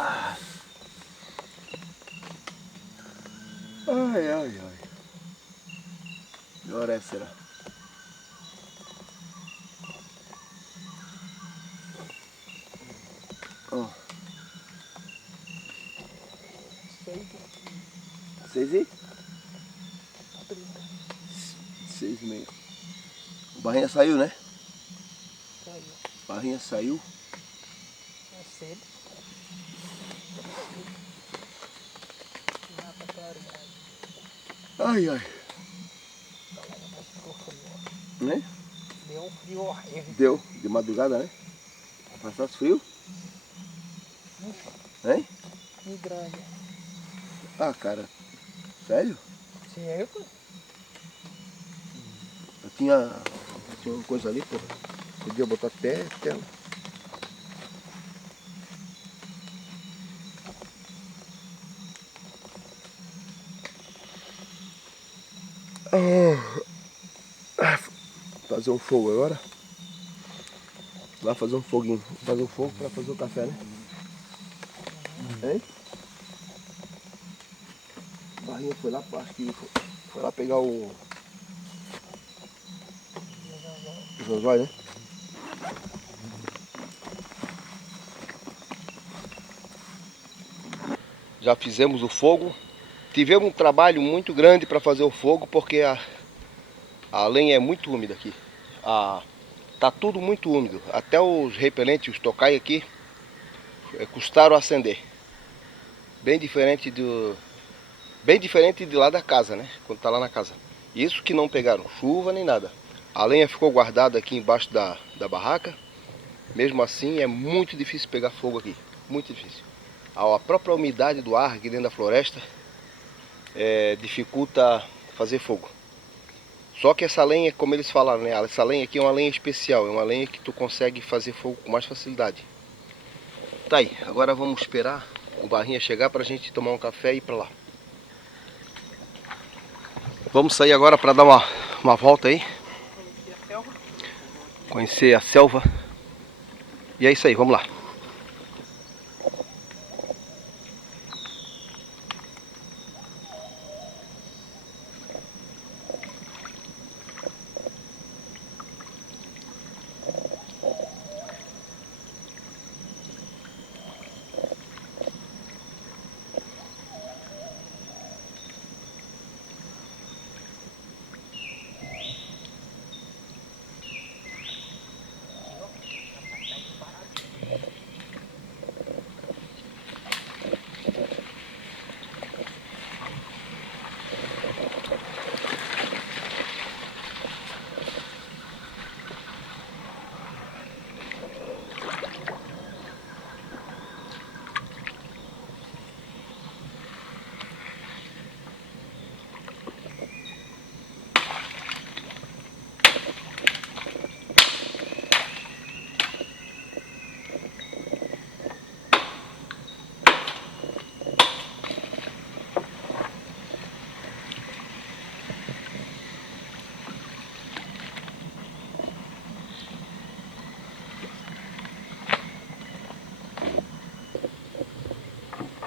Ai, ai, ai. Que hora é, será? Ó. 6 e? 6:30. O Barrinha saiu, né? Saiu. Barrinha saiu. É cedo. Lá pra clarear. Ai, ai. Mas ficou frio. Né? Deu um frio horrível. Deu. De madrugada, né? Passasse frio? Hein? Que grande. Ah, cara. Sério? Sério? Eu tinha uma coisa ali, pô. Podia botar até tela. Fazer um fogo agora. Vai fazer um foguinho. Fazer um fogo pra fazer o café, né? Hein? O Barrinha foi lá, acho que foi lá pegar o Zózói, né? Já fizemos o fogo. Tivemos um trabalho muito grande para fazer o fogo porque a lenha é muito úmida aqui. Tá tudo muito úmido. Até os repelentes, os tocai aqui, custaram a acender. Bem diferente de lá da casa, né? Quando tá lá na casa. Isso que não pegaram chuva nem nada. A lenha ficou guardada aqui embaixo da barraca. Mesmo assim é muito difícil pegar fogo aqui. Muito difícil. A própria umidade do ar aqui dentro da floresta dificulta fazer fogo. Só que essa lenha, como eles falaram, né? Essa lenha aqui é uma lenha especial. É uma lenha que tu consegue fazer fogo com mais facilidade. Tá aí, agora vamos esperar o Barrinha chegar pra gente tomar um café e ir pra lá. Vamos sair agora para dar uma volta aí. Conhecer a selva. E é isso aí, vamos lá.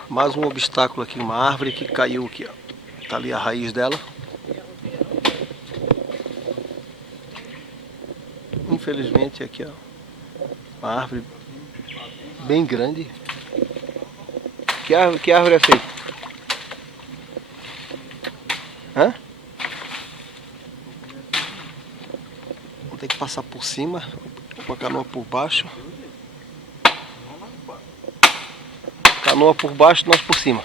Mais um obstáculo aqui, uma árvore que caiu aqui, ó. Tá ali a raiz dela. Infelizmente aqui, ó, uma árvore bem grande. Que árvore é essa aí? Hã? Vou ter que passar por cima, com a canoa por baixo. Canoa por baixo, nós por cima.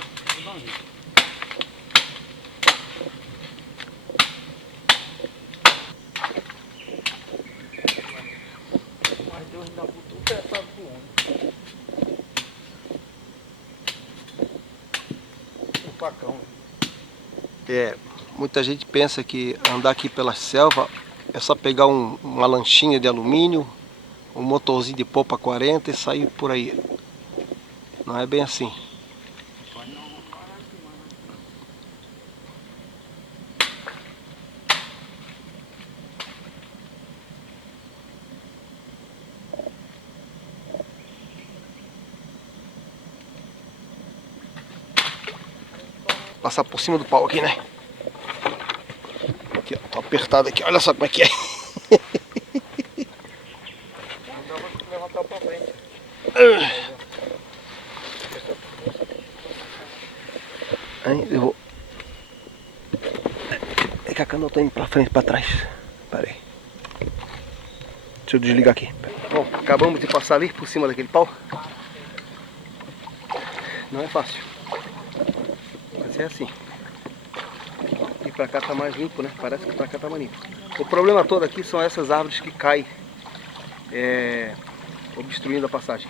Muita gente pensa que andar aqui pela selva é só pegar uma lanchinha de alumínio, um motorzinho de popa 40 e sair por aí. Não é bem assim. Passar por cima do pau aqui, né? Aqui, ó, tô apertado aqui, olha só como é que é. Não dá pra levantar pra frente. Aí eu vou. É que a canoa tá indo pra frente e pra trás. Pera aí. Deixa eu desligar aqui. Bom, acabamos de passar ali por cima daquele pau. Não é fácil. Mas é assim. E pra cá tá mais limpo, né? Parece que pra cá tá mais limpo. O problema todo aqui são essas árvores que caem, obstruindo a passagem.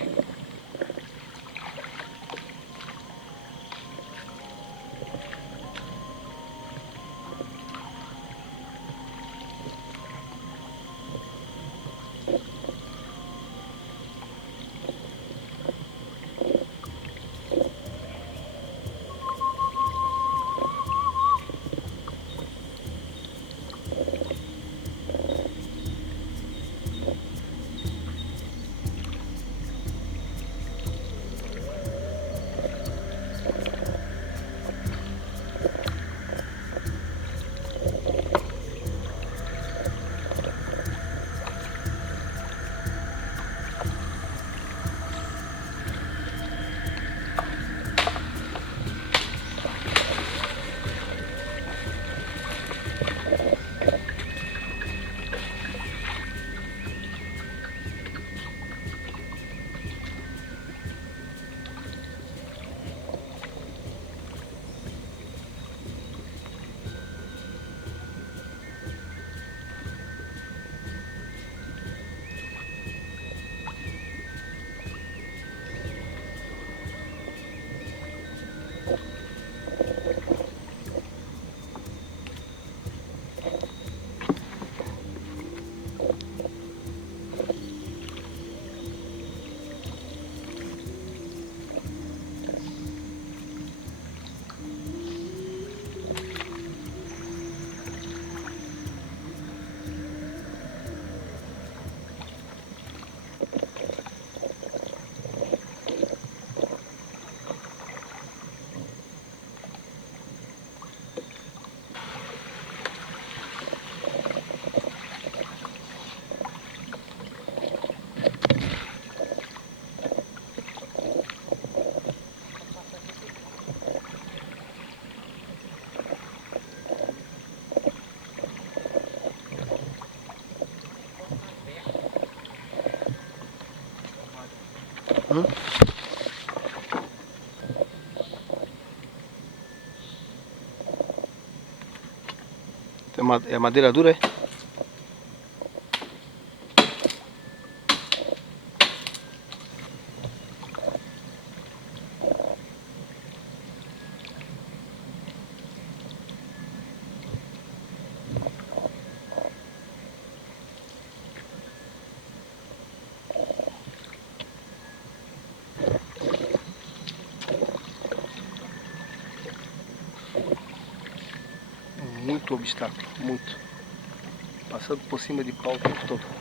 É madeira dura, é? Muito obstáculo, muito. Passando por cima de pau o tempo todo.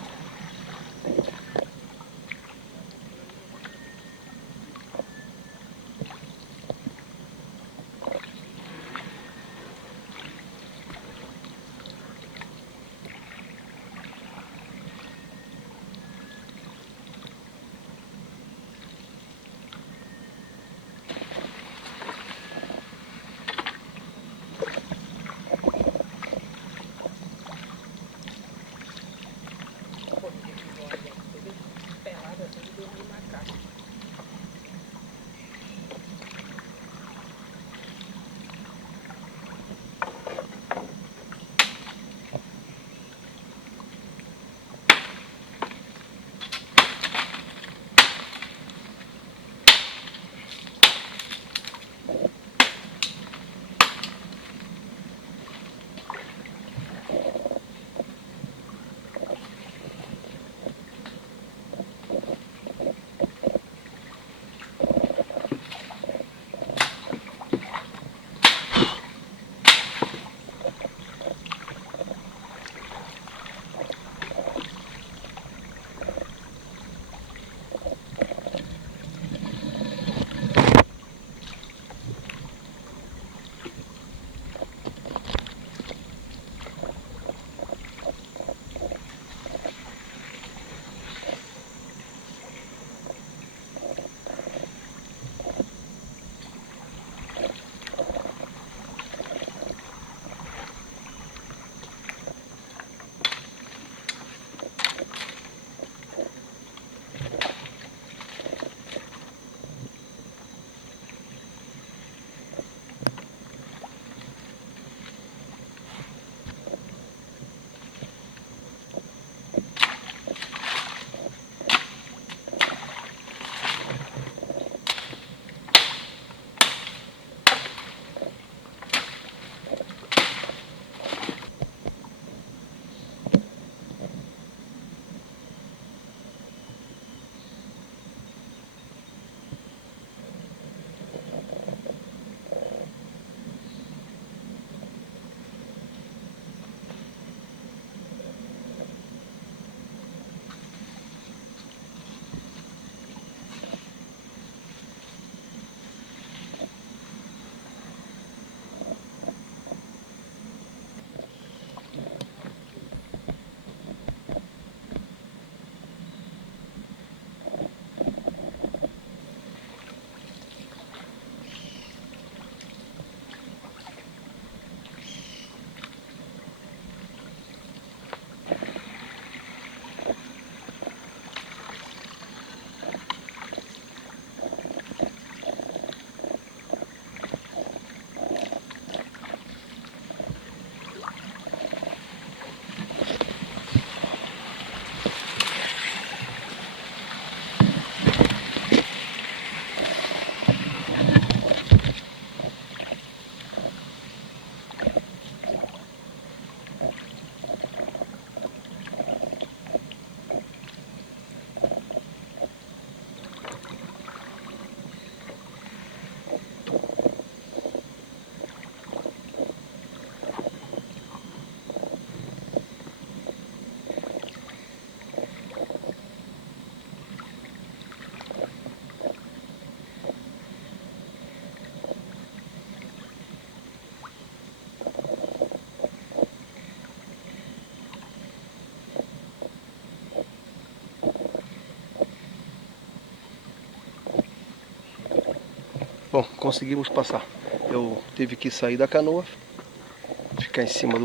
Bom, conseguimos passar. Eu tive que sair da canoa, ficar em cima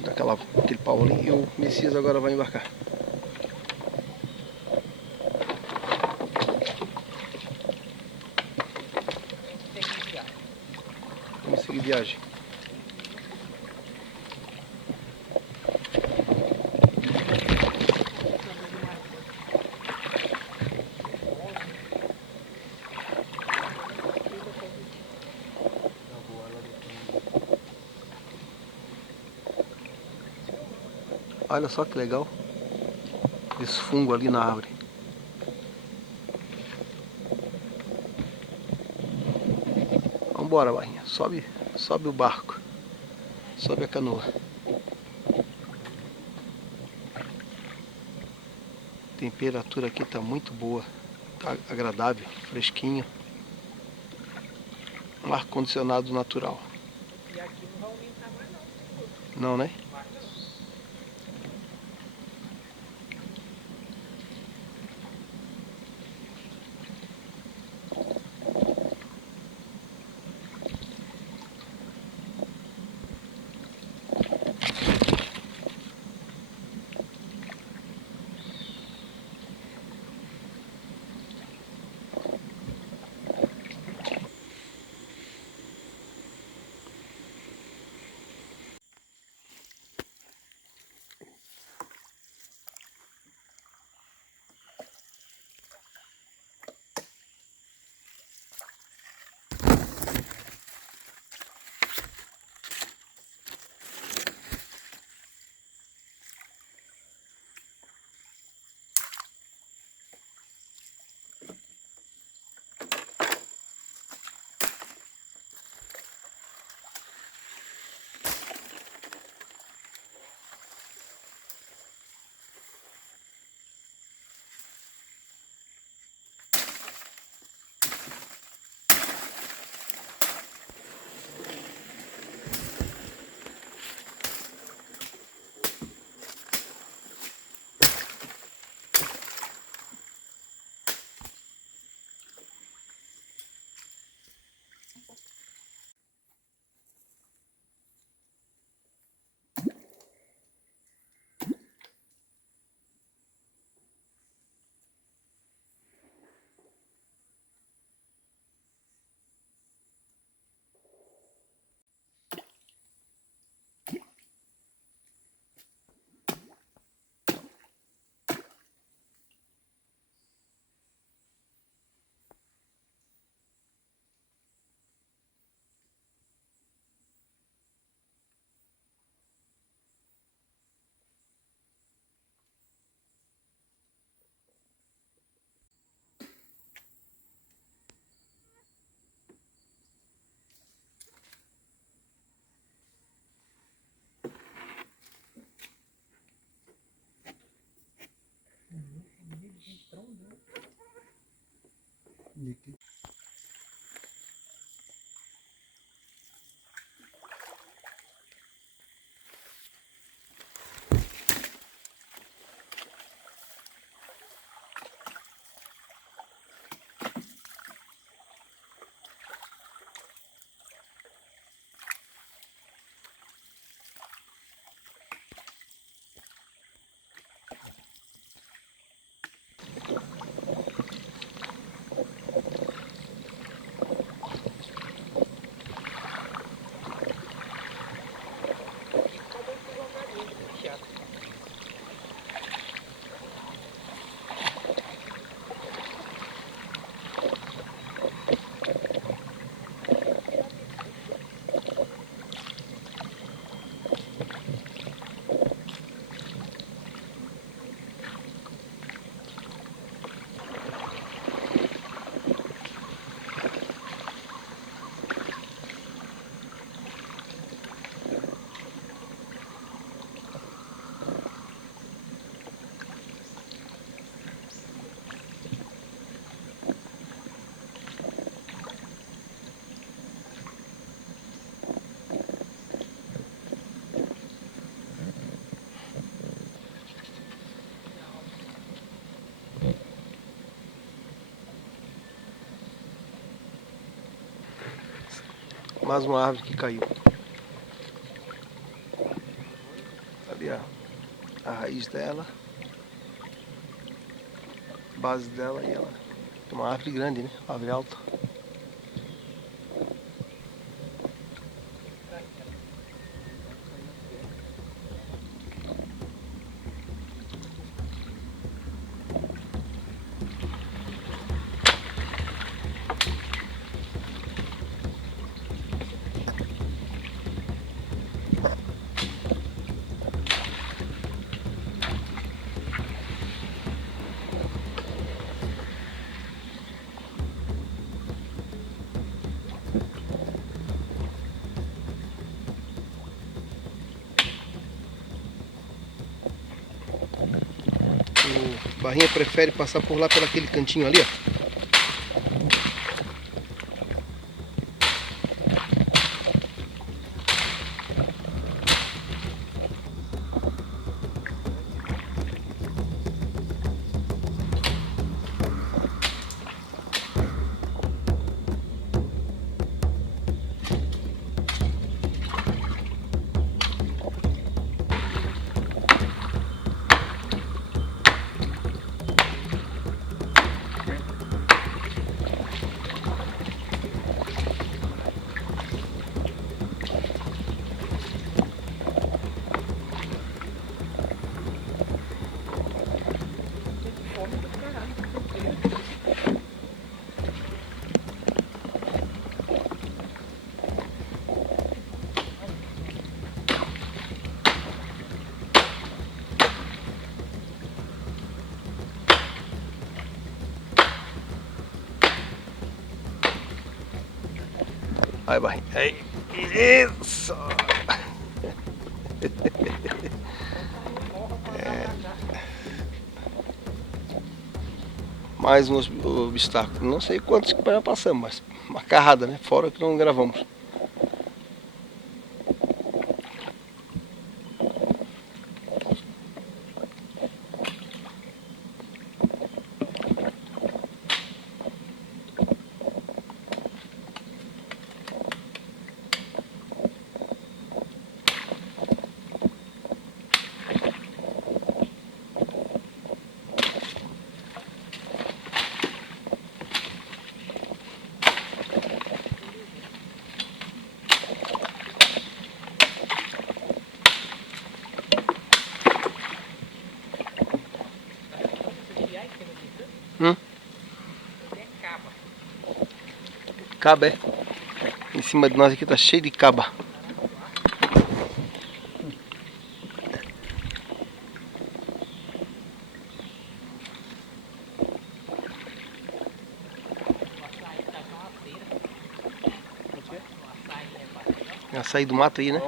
daquele pau ali, e o Messias agora vai embarcar. Vamos seguir viagem. Olha só que legal esse fungo ali na árvore. Vambora, Barrinha. Sobe o barco. Sobe a canoa. A temperatura aqui tá muito boa. Tá agradável, fresquinho. Um ar-condicionado natural. E aqui não vai aumentar mais não. Não, né? Vai não. Mais uma árvore que caiu. Ali a raiz dela. A base dela e ela. É uma árvore grande, né? Uma árvore alta. O Barrinha prefere passar por lá, pelo aquele cantinho ali, ó. Vai, Barrinha. Aí. Isso! Mais um obstáculo. Não sei quantos que já passamos, mas uma carrada, né? Fora que não gravamos. Caba, é? Em cima de nós aqui tá cheio de caba. Açaí do mato aí, né?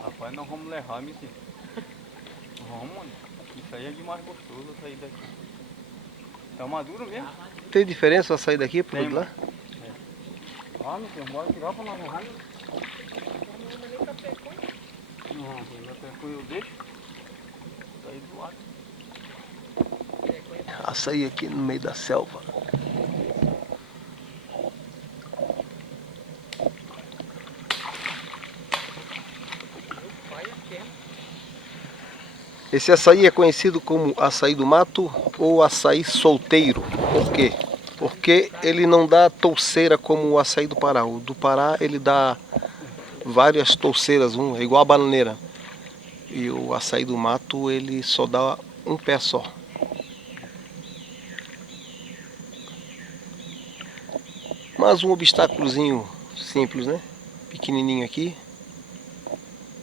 Rapaz, nós vamos levar, meu filho. Vamos, mano. Isso aí é demais gostoso, açaí daqui. Tá maduro mesmo? Tem diferença o açaí daqui pro de lá? É. Ah, meu filho, bora tirar pra nós levar. Não, café com eu deixo. Tá aí do lado. Açaí aqui no meio da selva. Esse açaí é conhecido como açaí do mato ou açaí solteiro. Por quê? Porque ele não dá touceira como o açaí do Pará. O do Pará ele dá várias touceiras, é igual a bananeira. E o açaí do mato ele só dá um pé só. Mas um obstáculozinho simples, né? Pequenininho aqui.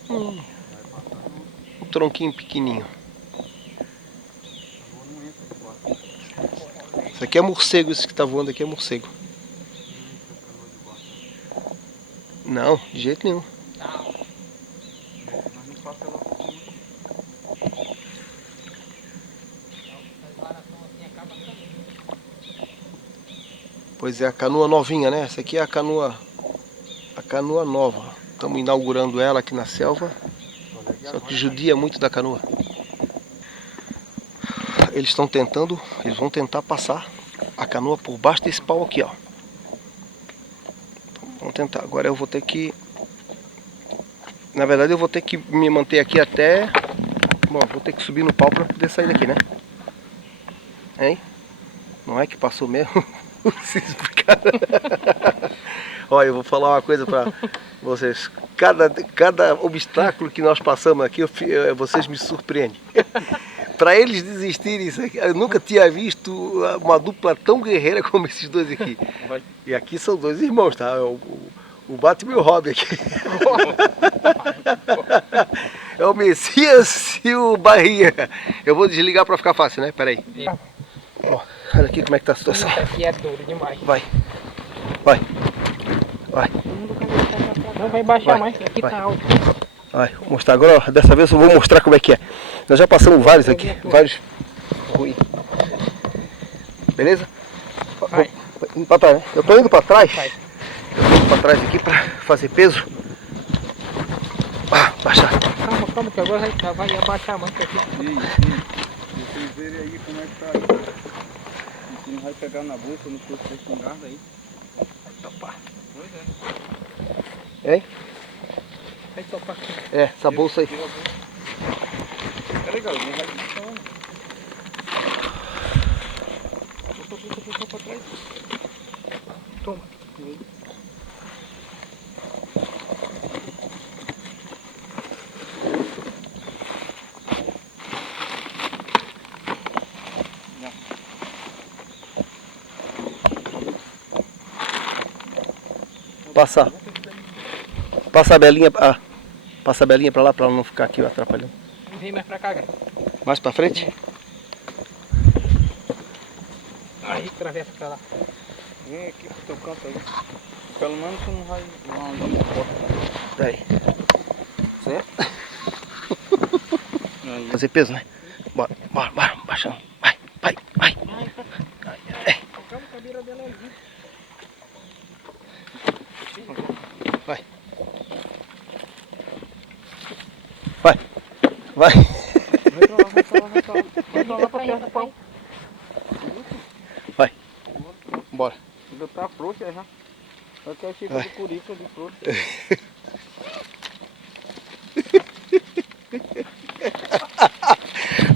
Um tronquinho pequenininho. Isso aqui é morcego, esse que tá voando aqui é morcego. Não, de jeito nenhum. Pois é, a canoa novinha, né? Essa aqui é a canoa nova. Estamos inaugurando ela aqui na selva. Só que judia muito da canoa. Eles vão tentar passar a canoa por baixo desse pau aqui, ó. tentar. Agora eu vou ter que... Na verdade eu vou ter que me manter aqui até... Bom, vou ter que subir no pau pra poder sair daqui, né? Hein? Não é que passou mesmo? Olha, eu vou falar uma coisa pra vocês. Cada obstáculo que nós passamos aqui, vocês me surpreendem. Para eles desistirem, isso aqui, eu nunca tinha visto uma dupla tão guerreira como esses dois aqui. E aqui são dois irmãos, tá? O Batman e o Robin aqui. É o Messias e o Barrinha. Eu vou desligar para ficar fácil, né? Pera aí. Ó, olha aqui como é que tá a situação. Isso aqui é duro demais. Vai. Vai. Vai. Não vai baixar Vai. mais, aqui Vai. tá alto. Vai, vou mostrar agora, ó, dessa vez eu vou mostrar como é que é. Nós já passamos vários aqui, vários. Beleza? Vai. Indo pra trás, né? Eu tô indo pra trás. Vai. Eu tô indo pra trás aqui pra fazer peso. Ah, baixar. Calma, calma, que agora vai abaixar muito aqui. Vocês verem aí como é que tá aí. Você não vai pegar na bolsa, no corpo da espingarda aí. Opa. Pois é. Hein? Vai topar aqui. É, essa bolsa aí. É legal, não vai puxar. Puxa pra trás. Toma. Passa a belinha, passa a belinha pra lá pra ela não ficar aqui atrapalhando. Vem mais pra cá, cara. Mais pra frente? Aí atravessa pra lá. Vem aqui pro teu canto aí. Pelo menos você não vai lá onde não pode. Daí. Certo? Aí. Fazer peso, né? Bora, bora, bora, baixando. Vai, vai, vai. Calma, a cabeça dela é ali. Vai. Vai. Vai. Vai pra lá, vai pra lá, vai pra lá. Vai pra lá pra perto do pau. Vai. Bora. Ainda tá frouxa já. Só que aí fica Vai. de curica de frouxa.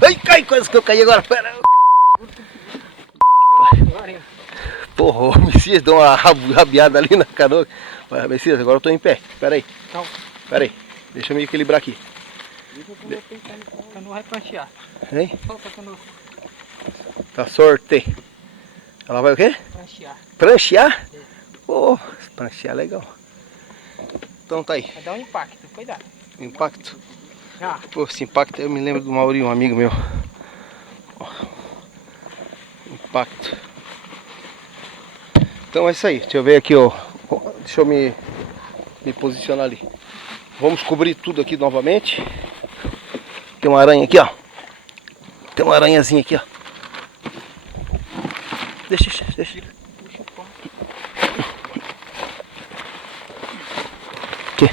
Ai, cai, quase que eu caí agora. Pera. Porra, o Messias deu uma rabiada ali na canoa. Mas, Messias, agora eu tô em pé. Pera aí. Calma. Pera aí. Deixa eu me equilibrar aqui. A canoa vai pranchear. Hein? Solta a canoa. Tá sorte. Ela vai o quê? Pranchear. Pranchear? Pô, pranchear é legal. Então tá aí. Vai dar um impacto, cuidado. Impacto. Ah, Pô, esse impacto eu me lembro do Maurinho, um amigo meu. Ó. Impacto. Então é isso aí. Deixa eu ver aqui, ó. Deixa eu me posicionar ali. Vamos cobrir tudo aqui novamente. Tem uma aranha aqui, ó. Tem uma aranhazinha aqui, ó. Deixa. puxa o pão. Aqui.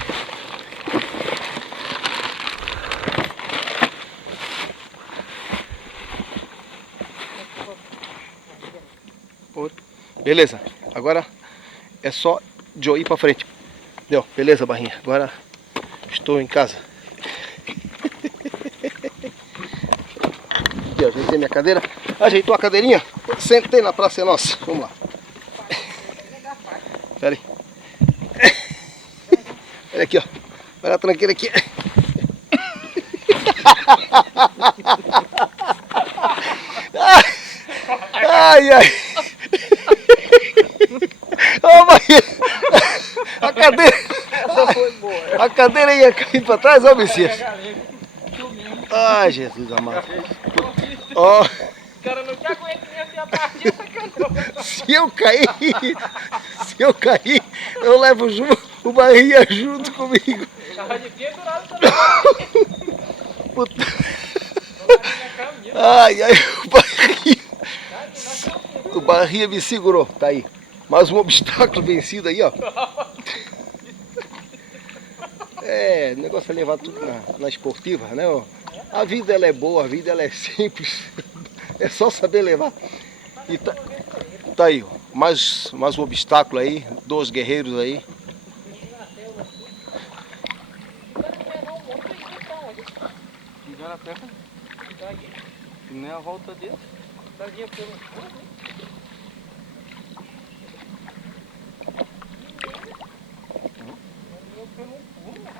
Beleza. Agora é só de eu ir pra frente. Deu, beleza, Barrinha. Agora estou em casa. Aqui, ó, ajeitei minha cadeira. Ajeitou a cadeirinha? Sentei na praça nossa. Vamos lá. Pera aí. Olha aqui, ó. Olha a tranqueira aqui. Ai, ai. Ô, Barrinha. A cadeira. A cadeira ia cair pra trás, ó, Messias. Ai, Jesus amado. Ó. O cara não quer aguentar nem assim a partir dessa canoa. Se eu cair, eu levo o Barrinha junto comigo. Tava de pendurado também. Puta. Ai, ai, o Barrinha me segurou. Tá aí. Mais um obstáculo vencido aí, ó. É, o negócio é levar tudo na esportiva, né? Ó. A vida ela é boa, a vida ela é simples. É só saber levar. E tá aí, ó. Mais um obstáculo aí, dois guerreiros aí. nem a volta dele. Daria pelo fundo, hein? Daria pelo fundo, né?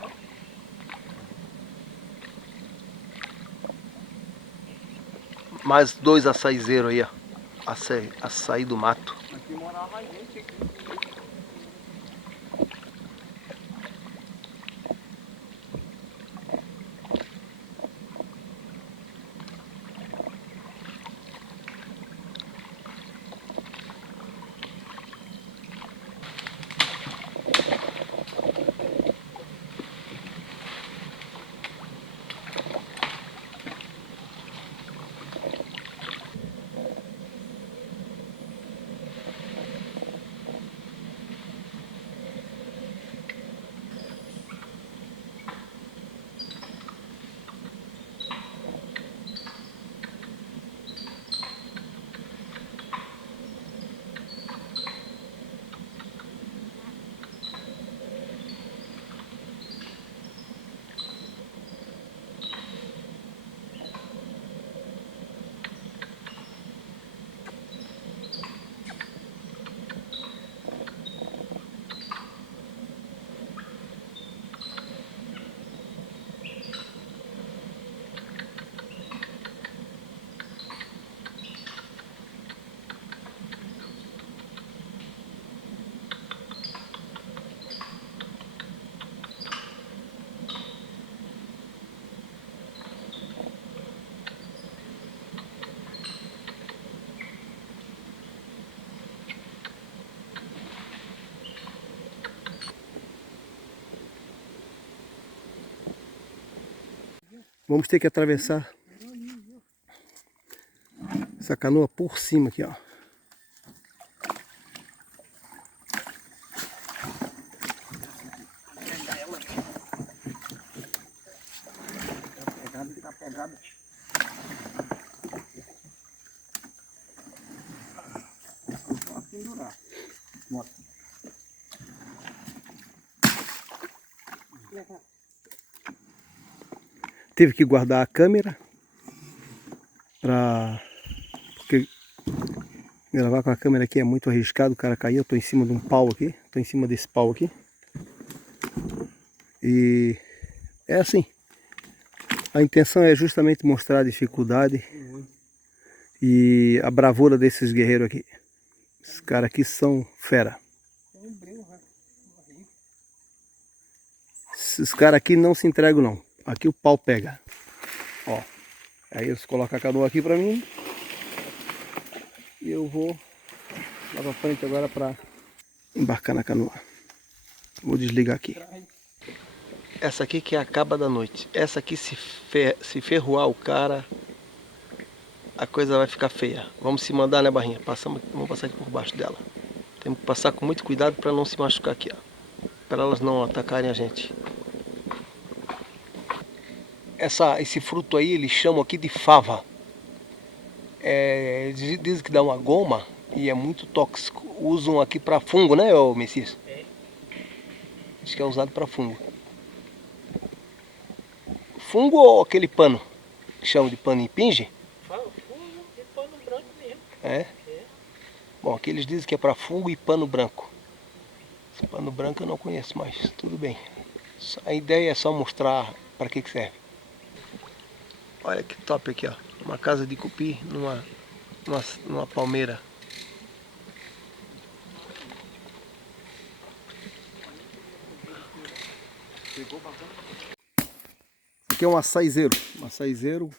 Mais 2 açaizeiros aí, ó. Açaí do mato. Aqui morava gente aqui. Vamos ter que atravessar essa canoa por cima aqui, ó. Tá pegado. Só pendurar. Mostra. Tive que guardar a câmera porque gravar com a câmera aqui é muito arriscado, o cara cair. Eu tô em cima de um pau aqui, tô em cima desse pau aqui. E é assim. A intenção é justamente mostrar a dificuldade e a bravura desses guerreiros aqui. Esses caras aqui são fera. Esses caras aqui não se entregam não. Aqui o pau pega. Ó. Aí eles colocam a canoa aqui pra mim. E eu vou lá pra frente agora pra embarcar na canoa. Vou desligar aqui. Essa aqui que é a caba da noite. Essa aqui se ferroar o cara, a coisa vai ficar feia. Vamos se mandar, né, Barrinha? Vamos passar aqui por baixo dela. Temos que passar com muito cuidado para não se machucar aqui, ó. Para elas não atacarem a gente. Esse fruto aí eles chamam aqui de fava. Dizem que dá uma goma e é muito tóxico. Usam aqui para fungo, né, ô Messias? É. Diz que é usado para fungo. Fungo ou aquele pano que chamam de pano impinge? Fala, fungo e pano branco mesmo. É? Bom, aqui eles dizem que é para fungo e pano branco. Esse pano branco eu não conheço, mas tudo bem. A ideia é só mostrar para que serve. Olha que top aqui, ó. Uma casa de cupim numa palmeira. Aqui é um açaizeiro. Um açaizeiro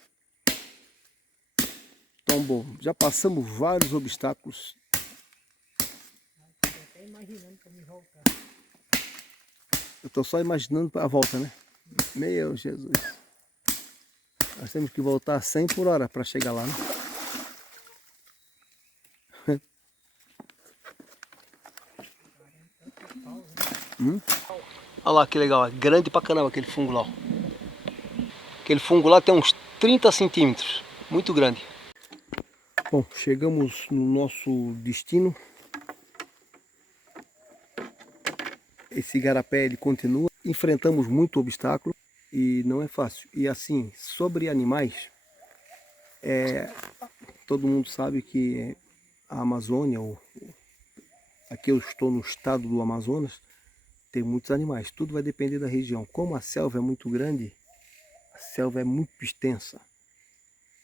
tão bom. Já passamos vários obstáculos. Eu tô só imaginando a volta, né? Meu Jesus. Nós temos que voltar a 100 por hora para chegar lá, né? Olha lá que legal, é grande pra caramba aquele fungo lá. Aquele fungo lá tem uns 30 centímetros, muito grande. Bom, chegamos no nosso destino. Esse igarapé ele continua. Enfrentamos muito obstáculo e não é fácil. E assim, sobre animais, Todo mundo sabe que a Amazônia, aqui eu estou no estado do Amazonas, tem muitos animais. Tudo vai depender da região. Como a selva é muito grande, a selva é muito extensa.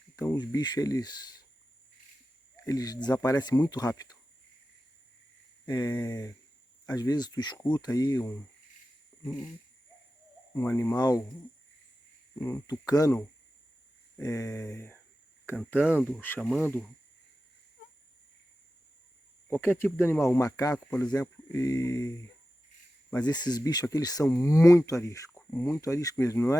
Então os bichos eles desaparecem muito rápido. Às vezes tu escuta aí um animal, um tucano, cantando, chamando, qualquer tipo de animal, um macaco, por exemplo, mas esses bichos aqui eles são muito arisco mesmo.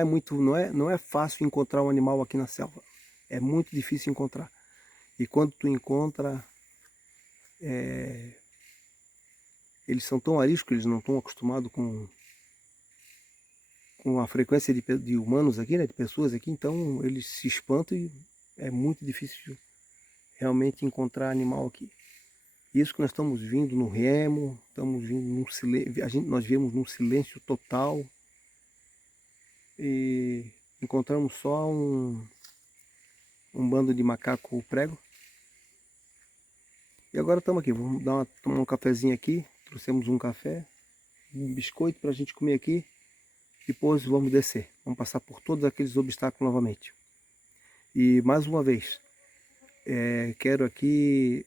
Não é fácil encontrar um animal aqui na selva. É muito difícil encontrar. E quando tu encontra, eles são tão ariscos, eles não estão acostumados com a frequência de humanos aqui, né, de pessoas aqui, então eles se espantam e é muito difícil realmente encontrar animal aqui. Isso que nós estamos vindo no remo, estamos vindo num silêncio, nós viemos num silêncio total e encontramos só um bando de macaco prego. E agora estamos aqui, vamos tomar um cafezinho aqui, trouxemos um café, um biscoito para a gente comer aqui, depois vamos descer, vamos passar por todos aqueles obstáculos novamente. E mais uma vez, quero aqui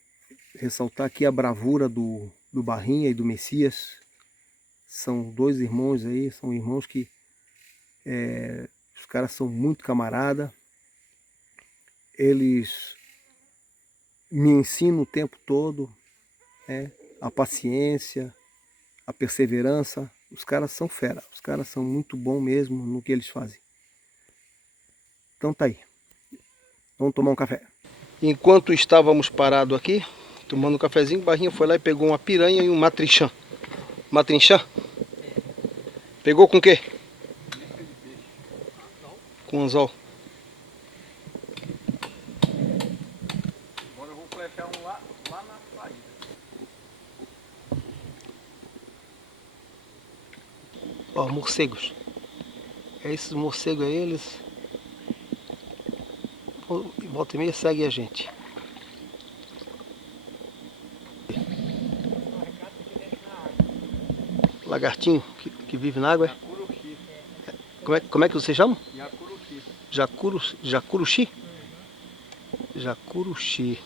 ressaltar aqui a bravura do Barrinha e do Messias. São dois irmãos aí, são irmãos que os caras são muito camarada. Eles me ensinam o tempo todo, a paciência, a perseverança. Os caras são fera, os caras são muito bons mesmo no que eles fazem. Então tá aí, vamos tomar um café. Enquanto estávamos parados aqui, tomando um cafezinho, o Barrinha foi lá e pegou uma piranha e um matrinchã. Matrinchã? Pegou com o quê? Com anzol. Agora eu vou flechar um lá na saída. Ó, morcegos. Esses morcegos aí, eles volta e meia seguem a gente. Lagartinho que vive na água, é? Jacuruxi. Como é que você chama? Jacuruxi. Jacuruxi? Jacuruxi.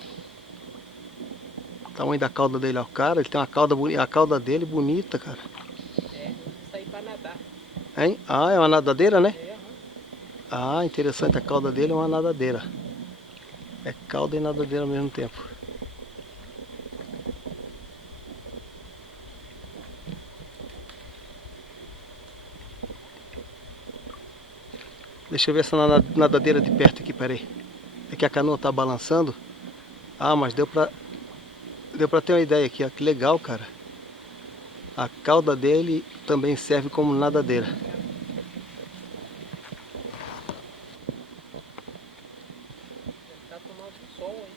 O tamanho da cauda dele, ó. Cara, ele tem uma cauda bonita, a cauda dele bonita, cara. Isso aí pra nadar. Hein? Ah, é uma nadadeira, né? Ah, interessante, a cauda dele é uma nadadeira. É cauda e nadadeira ao mesmo tempo. Deixa eu ver essa nadadeira de perto aqui, peraí. É que a canoa tá balançando. Ah, mas deu pra ter uma ideia aqui, ó. Que legal, cara. A cauda dele também serve como nadadeira. Tá tomando sol aí.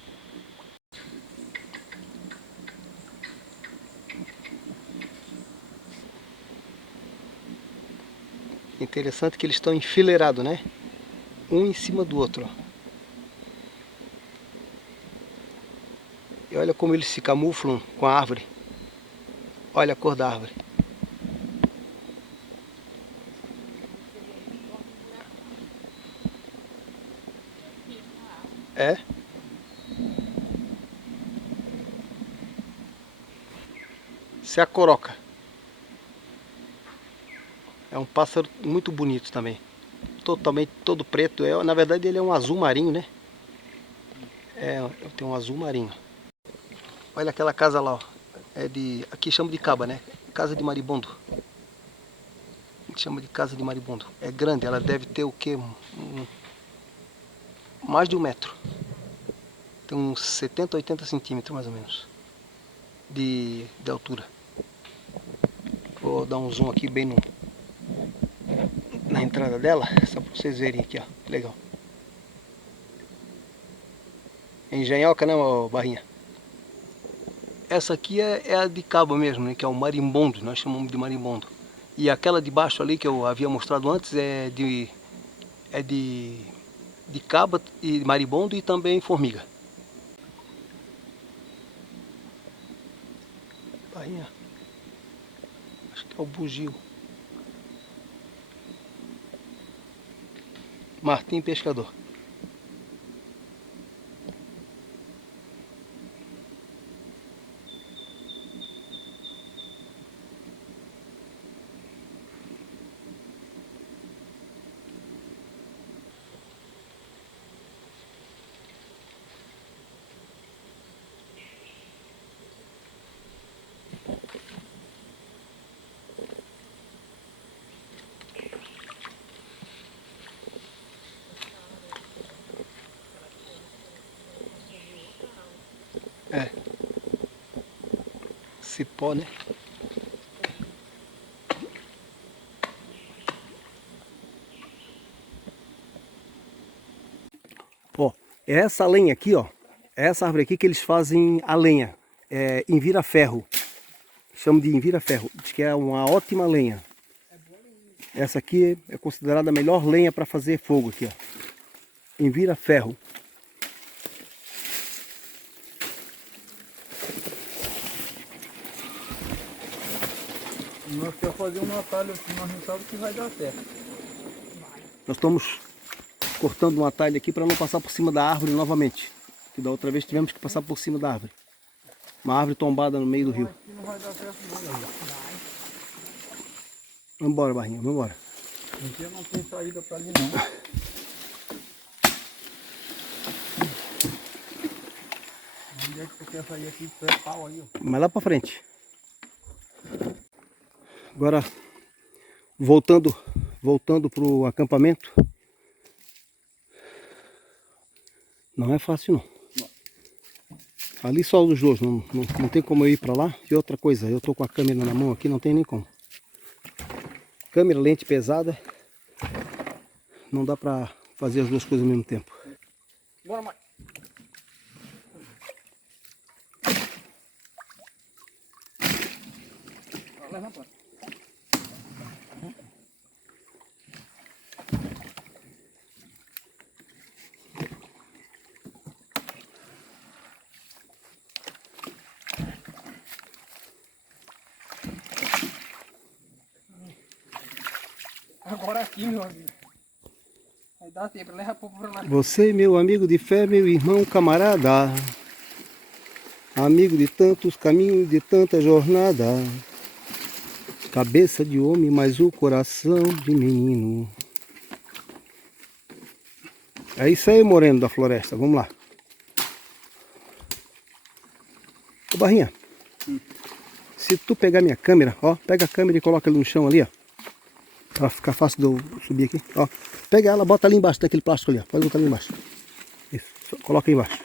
Interessante que eles estão enfileirados, né? Um em cima do outro, ó. E olha como eles se camuflam com a árvore. Olha a cor da árvore. É? Isso é a coroca. É um pássaro muito bonito também. Totalmente todo preto. Na verdade ele é um azul marinho, né? Tem um azul marinho. Olha aquela casa lá, ó. Aqui chama de caba, né? Casa de maribondo. A gente chama de casa de maribondo. É grande, ela deve ter o quê? Mais de 1 metro. Tem uns 70, 80 centímetros mais ou menos de altura. Vou dar um zoom aqui bem na entrada dela, só para vocês verem aqui, ó. Legal. Engenhoca, né, Barrinha? Essa aqui é a de cabo mesmo, né, que é o marimbondo, nós chamamos de marimbondo. E aquela de baixo ali que eu havia mostrado antes é de de caba e maribondo e também formiga. Bainha. Acho que é o bugio. Martim pescador. É. Cipó, né? Ó, essa lenha aqui, ó. Essa árvore aqui que eles fazem a lenha. É em vira-ferro. Chamam de vira-ferro. Diz que é uma ótima lenha. Essa aqui é considerada a melhor lenha para fazer fogo aqui, ó. Em vira-ferro. Nós queremos fazer um atalho aqui, nós não sabemos que vai dar certo. Nós estamos cortando um atalho aqui para não passar por cima da árvore novamente. Que da outra vez tivemos que passar por cima da árvore. Uma árvore tombada no meio do rio. Aqui não vai dar certo não, né? Vamos embora, Barrinha, vamos embora. Aqui não tem saída para ali não. Onde é que você quer sair aqui? Pé pau aí, ó. Mas lá para frente. Agora, voltando para o acampamento. Não é fácil não. Ali só os dois, não tem como eu ir para lá. E outra coisa, eu tô com a câmera na mão aqui, não tem nem como. Câmera, lente pesada. Não dá para fazer as duas coisas ao mesmo tempo. Bora, mãe. Levanta. Agora aqui, meu amigo. Vai dar tempo, leva pro lá. Você, meu amigo de fé, meu irmão, camarada. Amigo de tantos caminhos, de tanta jornada. Cabeça de homem, mas o coração de menino. É isso aí, moreno da floresta. Vamos lá. Ô, Barrinha. Se tu pegar minha câmera, ó. Pega a câmera e coloca ali no chão ali, ó. Pra ficar fácil de eu subir aqui, ó. Pega ela, bota ali embaixo daquele plástico ali, ó. Pode botar ali embaixo. Isso, só coloca aí embaixo.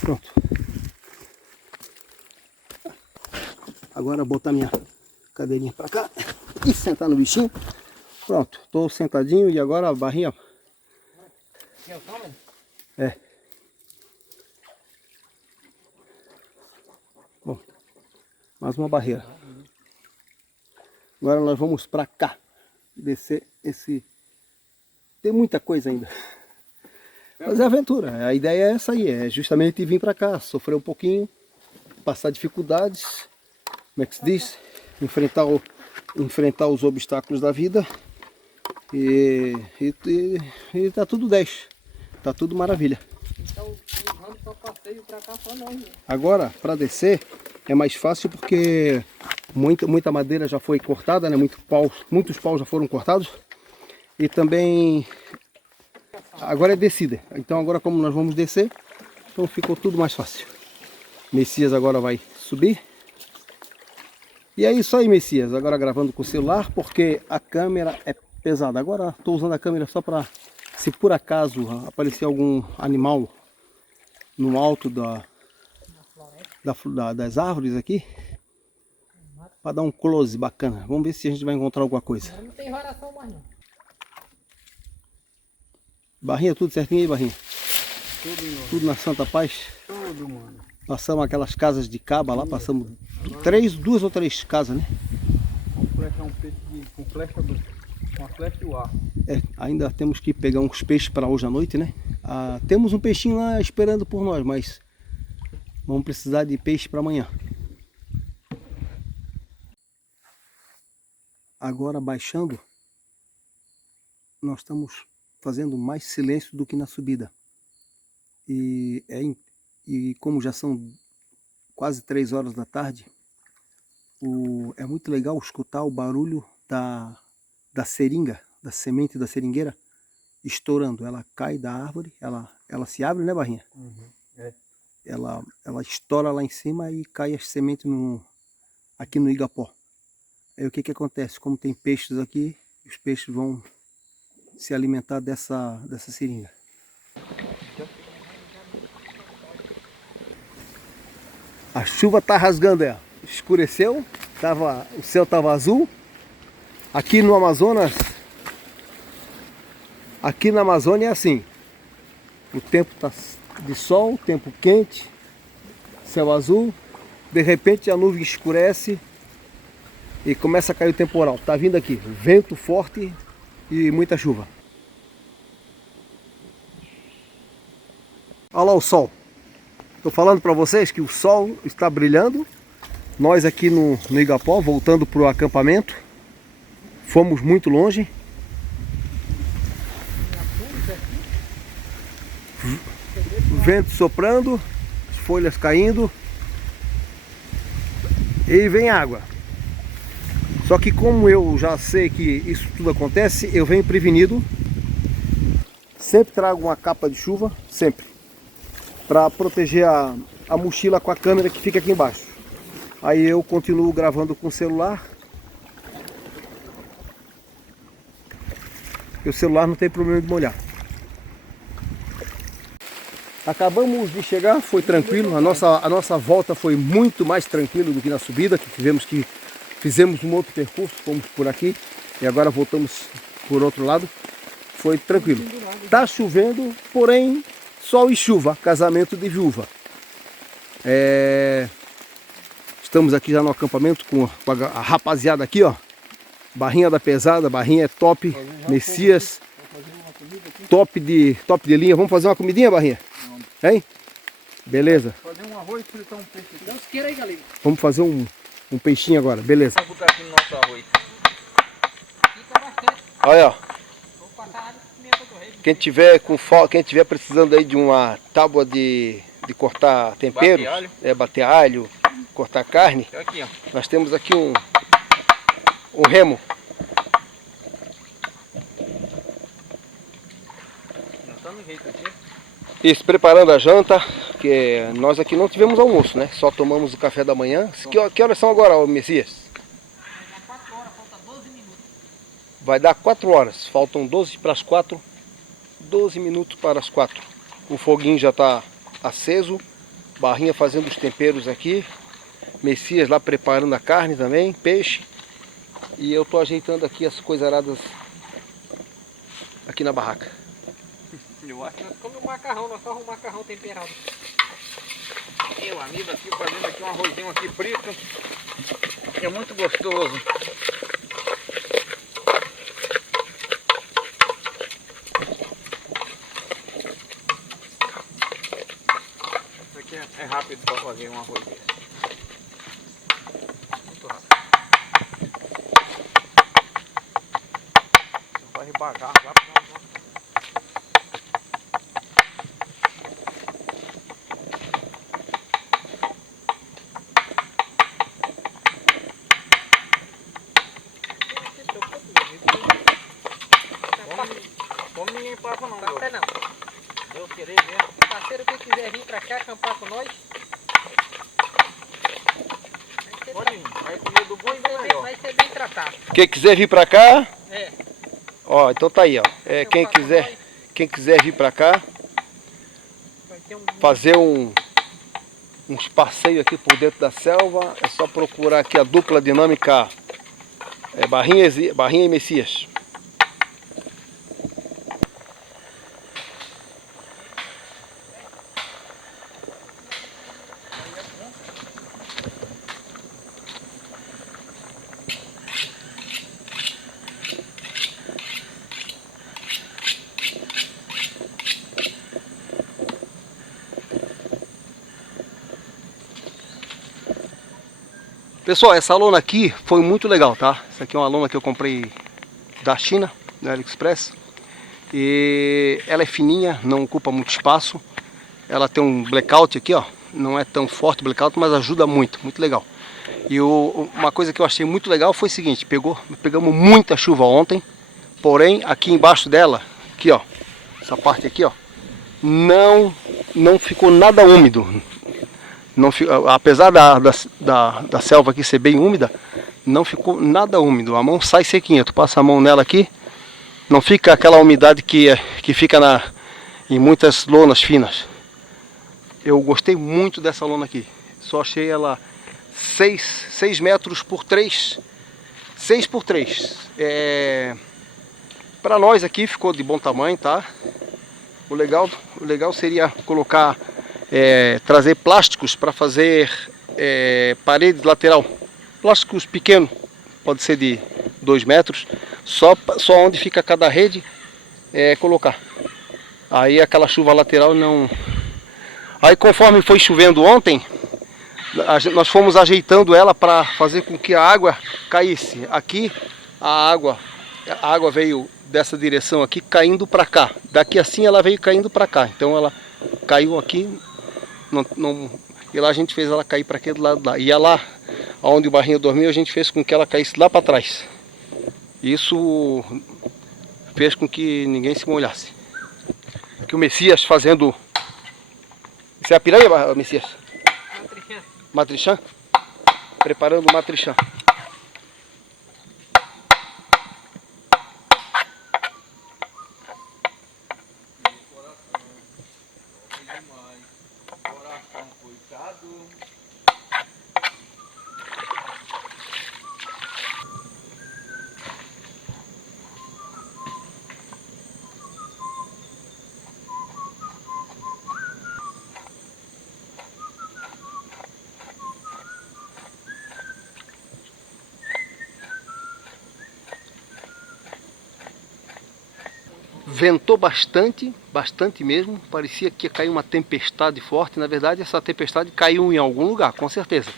Pronto. Agora botar minha cadeirinha pra cá e sentar no bichinho. Pronto, tô sentadinho e agora a barrinha. É. Bom, mais uma barreira. Agora nós vamos pra cá. Descer esse... Tem muita coisa ainda. Mas é aventura. A ideia é essa aí. É justamente vir pra cá, sofrer um pouquinho, passar dificuldades. Como é que se diz? Enfrentar os obstáculos da vida. E tá tudo 10. Tá tudo maravilha. Então, levando para passeio para cá só nós, né? Agora, para descer, é mais fácil porque muita madeira já foi cortada, né? Muitos paus já foram cortados. E também, agora é descida. Então agora como nós vamos descer, então ficou tudo mais fácil. Messias agora vai subir. E é isso aí, Messias. Agora gravando com o celular, porque a câmera é pesada. Agora estou usando a câmera só para, se por acaso aparecer algum animal no alto das árvores aqui, para dar um close bacana. Vamos ver se a gente vai encontrar alguma coisa. Não tem variação mais não. Barrinha, tudo certinho aí, Barrinha? Tudo na Santa Paz? Tudo, mano. Passamos aquelas casas de caba lá, passamos 2 ou 3 casas, né? Com flecha, um peixe com flecha Uma flecha do ar. Ainda temos que pegar uns peixes para hoje à noite, né? Temos um peixinho lá esperando por nós, mas vamos precisar de peixe para amanhã. Agora baixando, nós estamos fazendo mais silêncio do que na subida. E como já são quase 3 horas da tarde, é muito legal escutar o barulho da seringa, da semente da seringueira estourando. Ela cai da árvore, ela se abre, né, Barrinha? Ela estoura lá em cima e cai as sementes aqui no igapó. Aí o que acontece? Como tem peixes aqui, os peixes vão se alimentar dessa seringa. A chuva tá rasgando, escureceu, o céu estava azul. Aqui no Amazonas, aqui na Amazônia é assim, o tempo tá de sol, tempo quente, céu azul, de repente a nuvem escurece e começa a cair o temporal. Tá vindo aqui, vento forte e muita chuva. Olha lá o sol. Estou falando para vocês que o sol está brilhando. Nós aqui no igapó, voltando para o acampamento. Fomos muito longe. Vento soprando, as folhas caindo. E vem água. Só que como eu já sei que isso tudo acontece, eu venho prevenido. Sempre trago uma capa de chuva, sempre. Para proteger a mochila com a câmera que fica aqui embaixo. Aí eu continuo gravando com o celular. E o celular não tem problema de molhar. Acabamos de chegar, foi tranquilo. A nossa volta foi muito mais tranquila do que na subida, que fizemos um outro percurso, fomos por aqui e agora voltamos por outro lado. Foi tranquilo. Tá chovendo, porém sol e chuva, casamento de viúva. Estamos aqui já no acampamento com a rapaziada aqui, ó. Barrinha da pesada, Barrinha é top, Messias, top de linha. Vamos fazer uma comidinha, Barrinha? Hein? Beleza. Fazer um arroz e fritar um peixe. Dá uns queira aí, galera. Vamos fazer um peixinho agora, beleza. Vamos botar aqui no nosso arroz. Fica bastante. Olha, ó. Vou passar água de pimenta do rei. Quem tiver precisando aí de uma tábua de cortar temperos, bater alho, cortar carne, Aqui, ó. nós temos aqui um remo. Não tá no jeito aqui. Isso, preparando a janta, que nós aqui não tivemos almoço, né? Só tomamos o café da manhã. Que horas são agora, Messias? Vai dar 4 horas, falta 12 minutos. Vai dar 4 horas, faltam 12 para as 4, 12 minutos para as 4. O foguinho já está aceso, Barrinha fazendo os temperos aqui, Messias lá preparando a carne também, peixe. E eu estou ajeitando aqui as coisaradas aqui na barraca. Eu acho que Nós comemos macarrão, nós só arrumamos macarrão temperado. meu amigo aqui fazendo aqui um arrozinho aqui frito. É muito gostoso. Isso aqui é rápido para fazer um arroz desse. Muito rápido. Vai rebagar rápido. Como ninguém passa não, Tá até não. Deus querer mesmo. Parceiro que quiser vir pra cá acampar com nós, Pode vir, vai comer do bom e do melhor. vai ser bem tratado. Quem quiser vir para cá, É. ó, então tá aí, ó. Quem quiser vir para cá, Vai ter fazer uns passeios aqui por dentro da selva, é só procurar aqui a dupla dinâmica Barrinha e Messias. Pessoal, essa lona aqui foi muito legal, tá? Essa aqui é uma lona que eu comprei da China, no AliExpress. E ela é fininha, não ocupa muito espaço. Ela tem um blackout aqui, ó. Não é tão forte o blackout, mas ajuda muito, muito legal. E uma coisa que eu achei muito legal foi o seguinte, pegamos muita chuva ontem, porém aqui embaixo dela, aqui ó, essa parte aqui ó, não ficou nada úmido. Não, apesar da selva aqui ser bem úmida, não ficou nada úmido. A mão sai sequinha, tu passa a mão nela aqui, não fica aquela umidade que fica em muitas lonas finas. Eu gostei muito dessa lona aqui. Só achei ela 6 metros por 3. 6 por 3. Para nós aqui ficou de bom tamanho, tá? O legal seria colocar, trazer plásticos para fazer parede lateral. Plásticos pequenos, pode ser de 2 metros. Só onde fica cada rede colocar. Aí aquela chuva lateral não... Aí conforme foi chovendo ontem, nós fomos ajeitando ela para fazer com que a água caísse. Aqui a água veio dessa direção aqui caindo para cá. Daqui assim ela veio caindo para cá. Então ela caiu aqui, e lá a gente fez ela cair para aquele lado lá. E lá onde o Barrinha dormiu, a gente fez com que ela caísse lá para trás. Isso fez com que ninguém se molhasse. Aqui o Messias fazendo... Isso é a piranha, Messias? Matrichã? Preparando o matrichã. Ventou bastante, bastante mesmo. Parecia que ia cair uma tempestade forte. Na verdade, essa tempestade caiu em algum lugar, com certeza.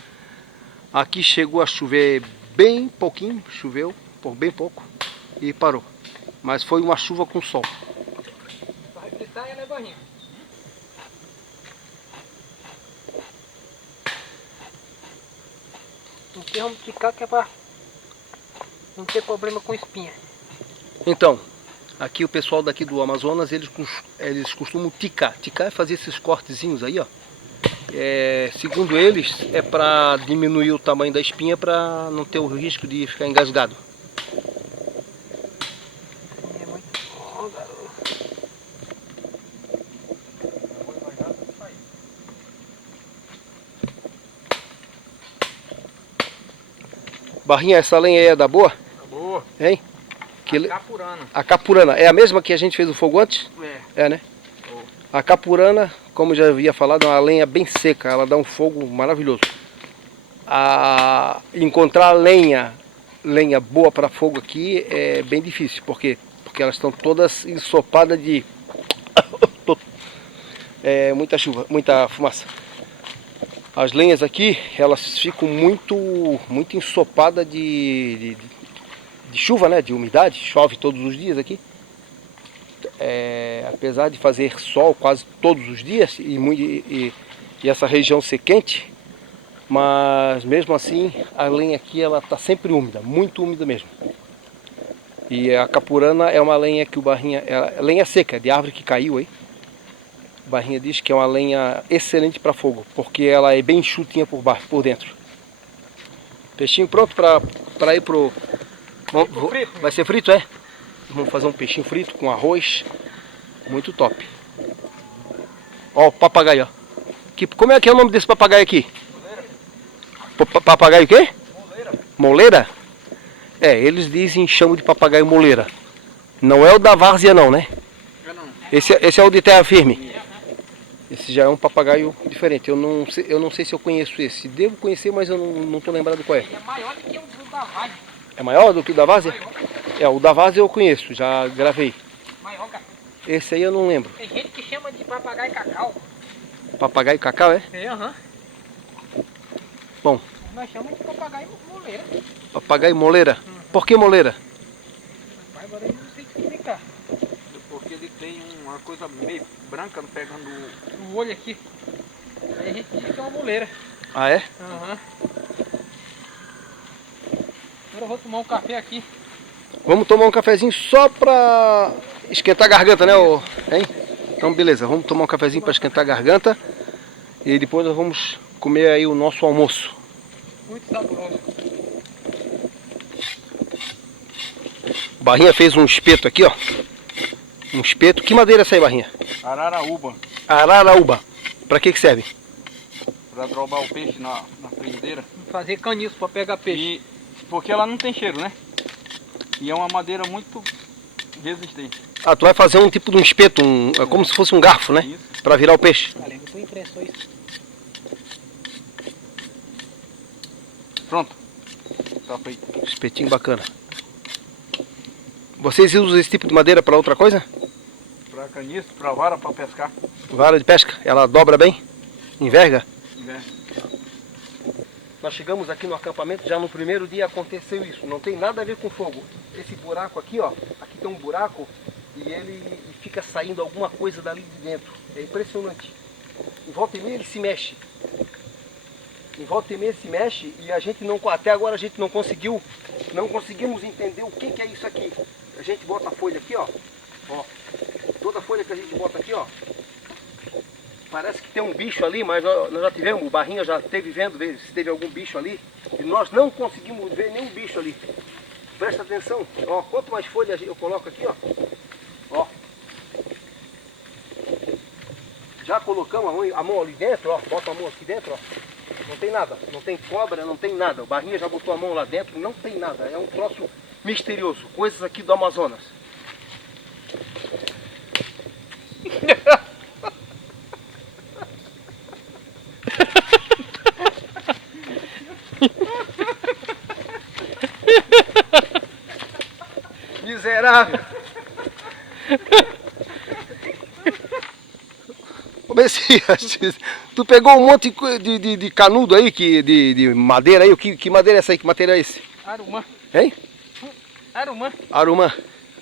Aqui chegou a chover bem pouquinho, choveu por bem pouco e parou. Mas foi uma chuva com sol. Vai fritar ela, Barrinha? Não tem onde ficar que é pra não ter problema com espinha. Então, aqui o pessoal daqui do Amazonas, eles costumam ticar. Ticar é fazer esses cortezinhos aí, ó. Segundo eles, é para diminuir o tamanho da espinha, para não ter o risco de ficar engasgado. É muito bom, garoto. Barrinha, essa lenha aí é da boa? Boa. Hein? Capurana. A capurana é a mesma que a gente fez o fogo antes? É, né? A capurana, como já havia falado, é uma lenha bem seca, ela dá um fogo maravilhoso. Encontrar lenha boa para fogo aqui é bem difícil, porque elas estão todas ensopadas de muita chuva, muita fumaça. As lenhas aqui, elas ficam muito ensopadas de chuva, né? De umidade, chove todos os dias aqui. Apesar de fazer sol quase todos os dias e essa região ser quente, mas mesmo assim a lenha aqui ela está sempre úmida, muito úmida mesmo. E a capurana é uma lenha que o Barrinha, lenha seca, de árvore que caiu aí. O Barrinha diz que é uma lenha excelente para fogo, porque ela é bem enxutinha por baixo, por dentro. Peixinho pronto para ir pro... Vai ser frito, é? Vamos fazer um peixinho frito com arroz. Muito top. Ó o papagaio, ó. Como é que é o nome desse papagaio aqui? Papagaio o quê? Moleira. Moleira? Eles chamam de papagaio moleira. Não é o da várzea não, né? Esse é o de terra firme. Esse já é um papagaio diferente. Eu não sei se eu conheço esse. Devo conhecer, mas eu não estou lembrado qual é. Ele é maior do que o da várzea. É maior do que o da várzea? O da várzea eu conheço, já gravei. Maior, cara. Esse aí eu não lembro. Tem gente que chama de papagaio cacau. Papagaio cacau, é? Aham. Bom, Nós chamamos de papagaio moleira. Papagaio moleira? Por que moleira? Mas agora eu não sei explicar. Porque ele tem uma coisa meio branca pegando O olho aqui. Aí a gente diz que é uma moleira. Ah, é? Aham. Agora eu vou tomar um café aqui. Vamos tomar um cafezinho só pra esquentar a garganta, né? Hein? Então, beleza. Vamos tomar um cafezinho pra esquentar a garganta. E depois nós vamos comer aí o nosso almoço. Muito saboroso. Barrinha fez um espeto aqui, ó. Um espeto. Que madeira é essa aí, Barrinha? araraúba. Araraúba. Pra que serve? Pra drobar o peixe na frigideira. Fazer caniço para pegar peixe. E porque ela não tem cheiro, né? E é uma madeira muito resistente. Ah, tu vai fazer um tipo de um espeto, é como se fosse um garfo, né? Isso. Pra virar o peixe. Além do que impressou isso. Pronto. Tá feito. Espetinho bacana. Vocês usam esse tipo de madeira pra outra coisa? Pra caniço, pra vara, pra pescar. Vara de pesca? Ela dobra bem? Enverga? Né? Nós chegamos aqui no acampamento, já no primeiro dia aconteceu isso. Não tem nada a ver com fogo. Esse buraco aqui, ó. Aqui tem um buraco e ele fica saindo alguma coisa dali de dentro. É impressionante. Em volta e meia ele se mexe. Em volta e meia se mexe e a gente não, até agora a gente não conseguimos entender o que é isso aqui. A gente bota a folha aqui, ó. Ó. Toda folha que a gente bota aqui, ó. Parece que tem um bicho ali, mas nós já tivemos, o Barrinha já esteve vendo se teve algum bicho ali. E nós não conseguimos ver nenhum bicho ali. Presta atenção, ó, quanto mais folha eu coloco aqui, ó. Ó. Já colocamos a mão ali dentro, ó. Bota a mão aqui dentro, ó. Não tem nada, não tem cobra, não tem nada. O Barrinha já botou a mão lá dentro, não tem nada. É um troço misterioso, coisas aqui do Amazonas. Miserável. Ô Messias, tu pegou um monte de canudo aí, de madeira aí. Que madeira é essa aí? Que material é esse? Arumã. Hein? Arumã. Arumã.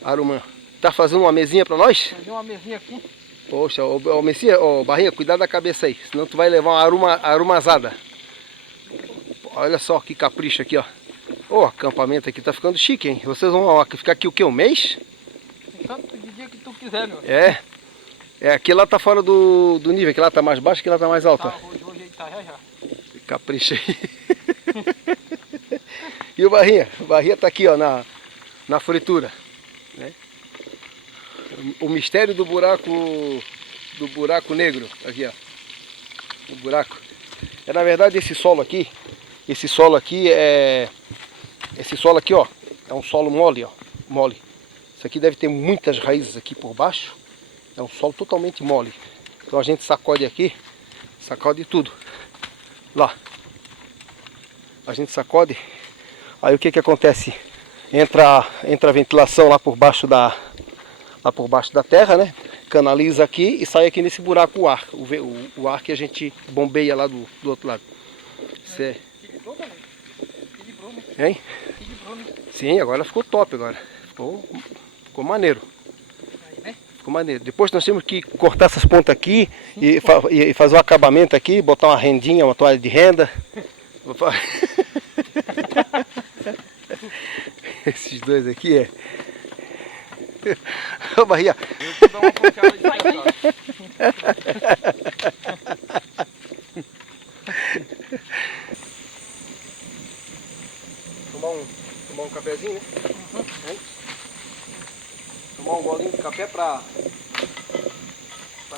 Arumã. Tá fazendo uma mesinha pra nós? Fazer uma mesinha aqui. Poxa, ô Messias, ô Barrinha, cuidado da cabeça aí, senão tu vai levar uma arumazada. Olha só que capricho aqui, ó. Ô, acampamento aqui tá ficando chique, hein? Vocês vão ficar aqui o quê? Um mês? Tanto de dia que tu quiser, meu. É. É, aqui lá tá fora do nível, aqui lá tá mais baixo, aqui lá tá mais alto. Tá, hoje ele tá já. Capricha aí. E o Barrinha? O Barrinha tá aqui, ó, na fritura. Né? O mistério do buraco negro. Aqui, ó. O buraco. É, na verdade, esse solo aqui, ó, é um solo mole, ó. Mole. Isso aqui deve ter muitas raízes aqui por baixo. É um solo totalmente mole. Então a gente sacode aqui, sacode tudo. Lá. A gente sacode. Aí o que acontece? Entra a ventilação lá por baixo da terra, né? Canaliza aqui e sai aqui nesse buraco o ar. O ar que a gente bombeia lá do outro lado. Isso Equilibrou, galera. Equilibrou, né? Hein? Equilibrou, né? Sim, agora ficou top agora. Ficou maneiro. Aí, né? Ficou maneiro. Depois nós temos que cortar essas pontas aqui e fazer o acabamento aqui, botar uma rendinha, uma toalha de renda. Esses dois aqui é. Ô Bahia. Eu vou dar uma ponteada de pescar. Tomar um cafezinho, né? Tomar um golinho de café para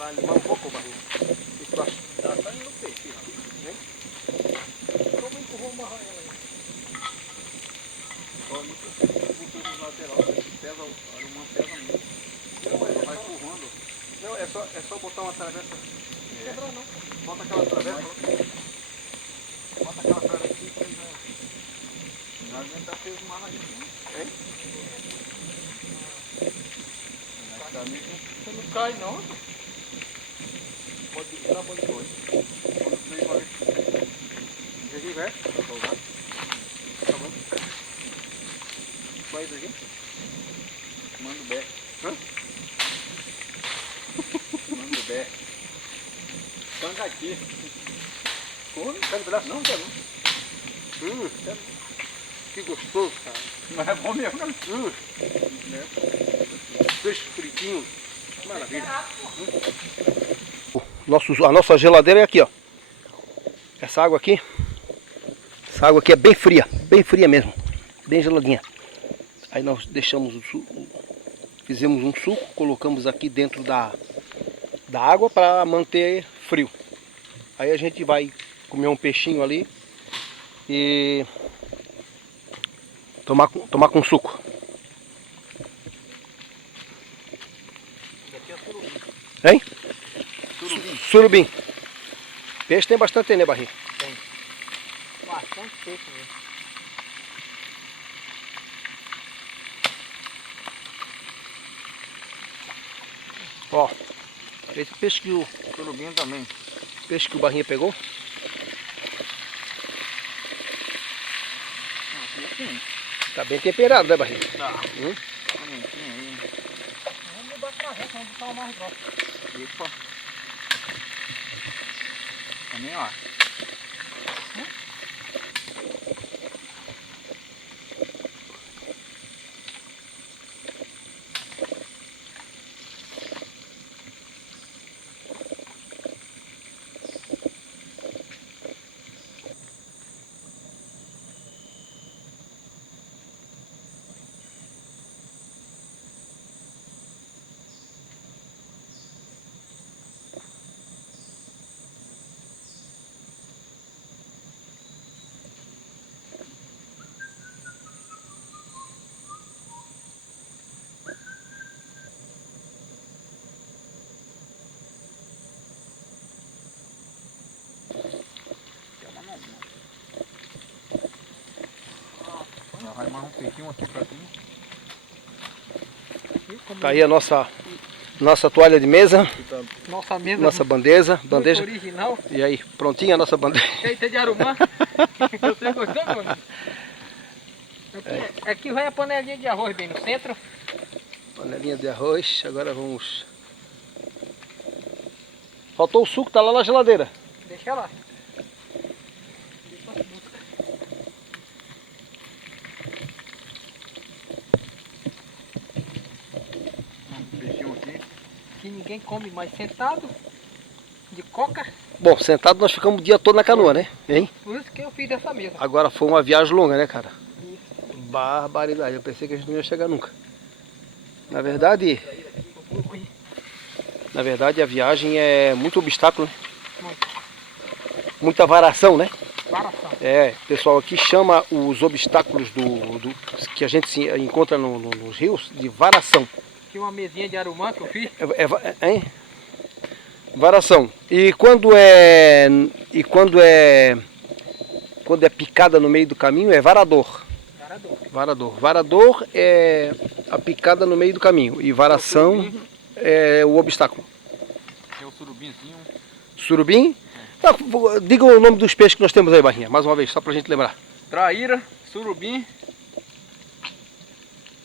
animar um pouco, Bahia. O que tu acha? Tá indo no peixe, né? Como empurrou uma raia aí? Olha, os laterais, pesa, uma pesa muito. Ela vai empurrando. Não, é só botar uma travessa. Não quebrou não. Bota aquela travessa. Bota aquela travessa aqui pra ele Já aguenta peso mais aí. hein? Você não cai não. Pode tirar, pode pôr. Quando veio uma vez. Se tiver. Quer um pedaço? Não, quero não. Que gostoso, cara. Mas é bom mesmo, né? Peixe fritinho. Maravilha. A nossa geladeira é aqui, ó. Essa água aqui é bem fria mesmo, bem geladinha. Aí nós deixamos o suco, fizemos um suco, colocamos aqui dentro da água para manter frio. Aí a gente vai comer um peixinho ali e tomar com suco. Hein? Surubim. Peixe tem bastante aí, né, Barrinha? Bastante peixe mesmo. Ó, esse peixe que Surubim também. o Barrinha pegou, tá bem temperado, né, Barrinha? Tá. Vamos mudar pra reta, vamos botar uma mais grossa. Epa. Também, ó. Vai mais um peixinho aqui pra cima. Tá aí a nossa toalha de mesa, Nossa mesa. nossa bandeja. Original. E aí, prontinha a nossa bandeja. Feita de arumã. Você gostou, mano? Aqui vai a panelinha de arroz bem no centro. Panelinha de arroz, agora vamos... Faltou o suco, tá lá na geladeira. Deixa lá. Um peixinho aqui. Que ninguém come mais sentado. De coca. Bom, sentado nós ficamos o dia todo na canoa, né? Hein? Por isso que eu fiz dessa mesa. Agora foi uma viagem longa, né, cara? Barbaridade, eu pensei que a gente não ia chegar nunca. Na verdade, a viagem é muito obstáculo, né? Muita varação, né? Varação. É, o pessoal aqui chama os obstáculos que a gente se encontra nos rios de varação. Tinha uma mesinha de arumã que eu fiz. Hein? Varação. E quando é picada no meio do caminho é varador. Varador é a picada no meio do caminho e varação é o obstáculo. É o surubinzinho. Surubim? Tá, diga o nome dos peixes que nós temos aí, Barrinha, mais uma vez, só pra gente lembrar. Traíra, surubim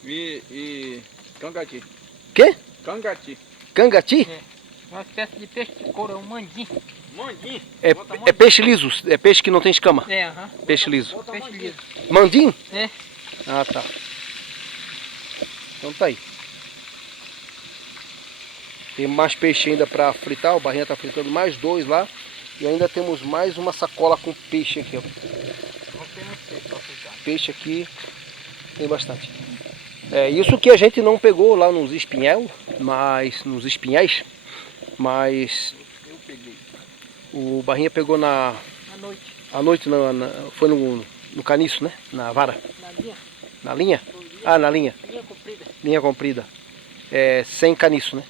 e cangati. Quê? Cangati. Cangati? É. Uma espécie de peixe de couro, é um mandim. Mandim. É peixe liso, é peixe que não tem escama. É, aham. Peixe liso. Peixe liso. Mandim? É. Ah, tá. Então tá aí. Tem mais peixe ainda para fritar, o Barrinha tá fritando mais 2 lá. E ainda temos mais uma sacola com peixe aqui, ó. Peixe aqui tem bastante. É isso que a gente não pegou lá nos espinhéis, mas Eu peguei. o Barrinha pegou À noite. foi no caniço, né? Na vara. Na linha. Na linha? Ah, na linha. Linha comprida. Linha comprida. É, sem caniço, né?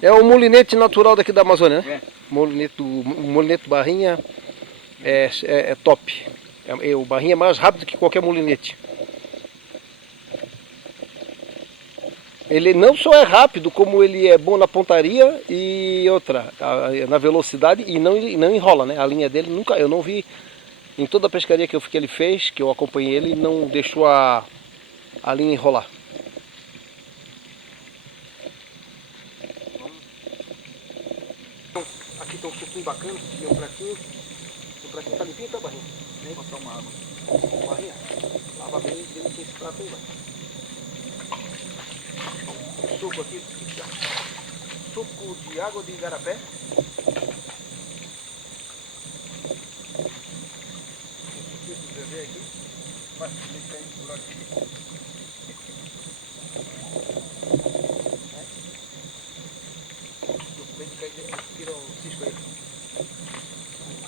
É o molinete natural daqui da Amazônia, né? É. O molinete do Barrinha é top. O Barrinha é mais rápido que qualquer molinete. Ele não só é rápido, como ele é bom na pontaria e na velocidade e não enrola, né? A linha dele eu não vi, em toda a pescaria que ele fez, que eu acompanhei ele, não deixou a linha enrolar. Aqui tem um suquinho bacana, e um pratinho. O pratinho tá limpinho, tá, Barrinha? Nem botar uma água. Barrinha, lava bem dentro desse prato aí, vai. Suco aqui, suco de água de igarapé. Esse bebê aqui. Vai, deixa aí por aqui. O peito cai dentro, tira o cisco aí.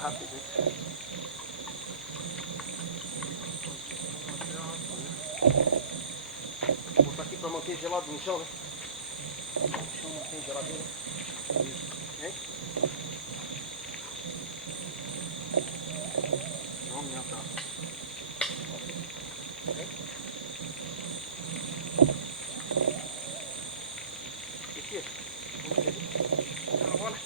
Rápido. Vou botar aqui para manter gelado no chão, né? O chão mantém geladeira. Hein? Não, minha tá. Aqui. Tá na bola.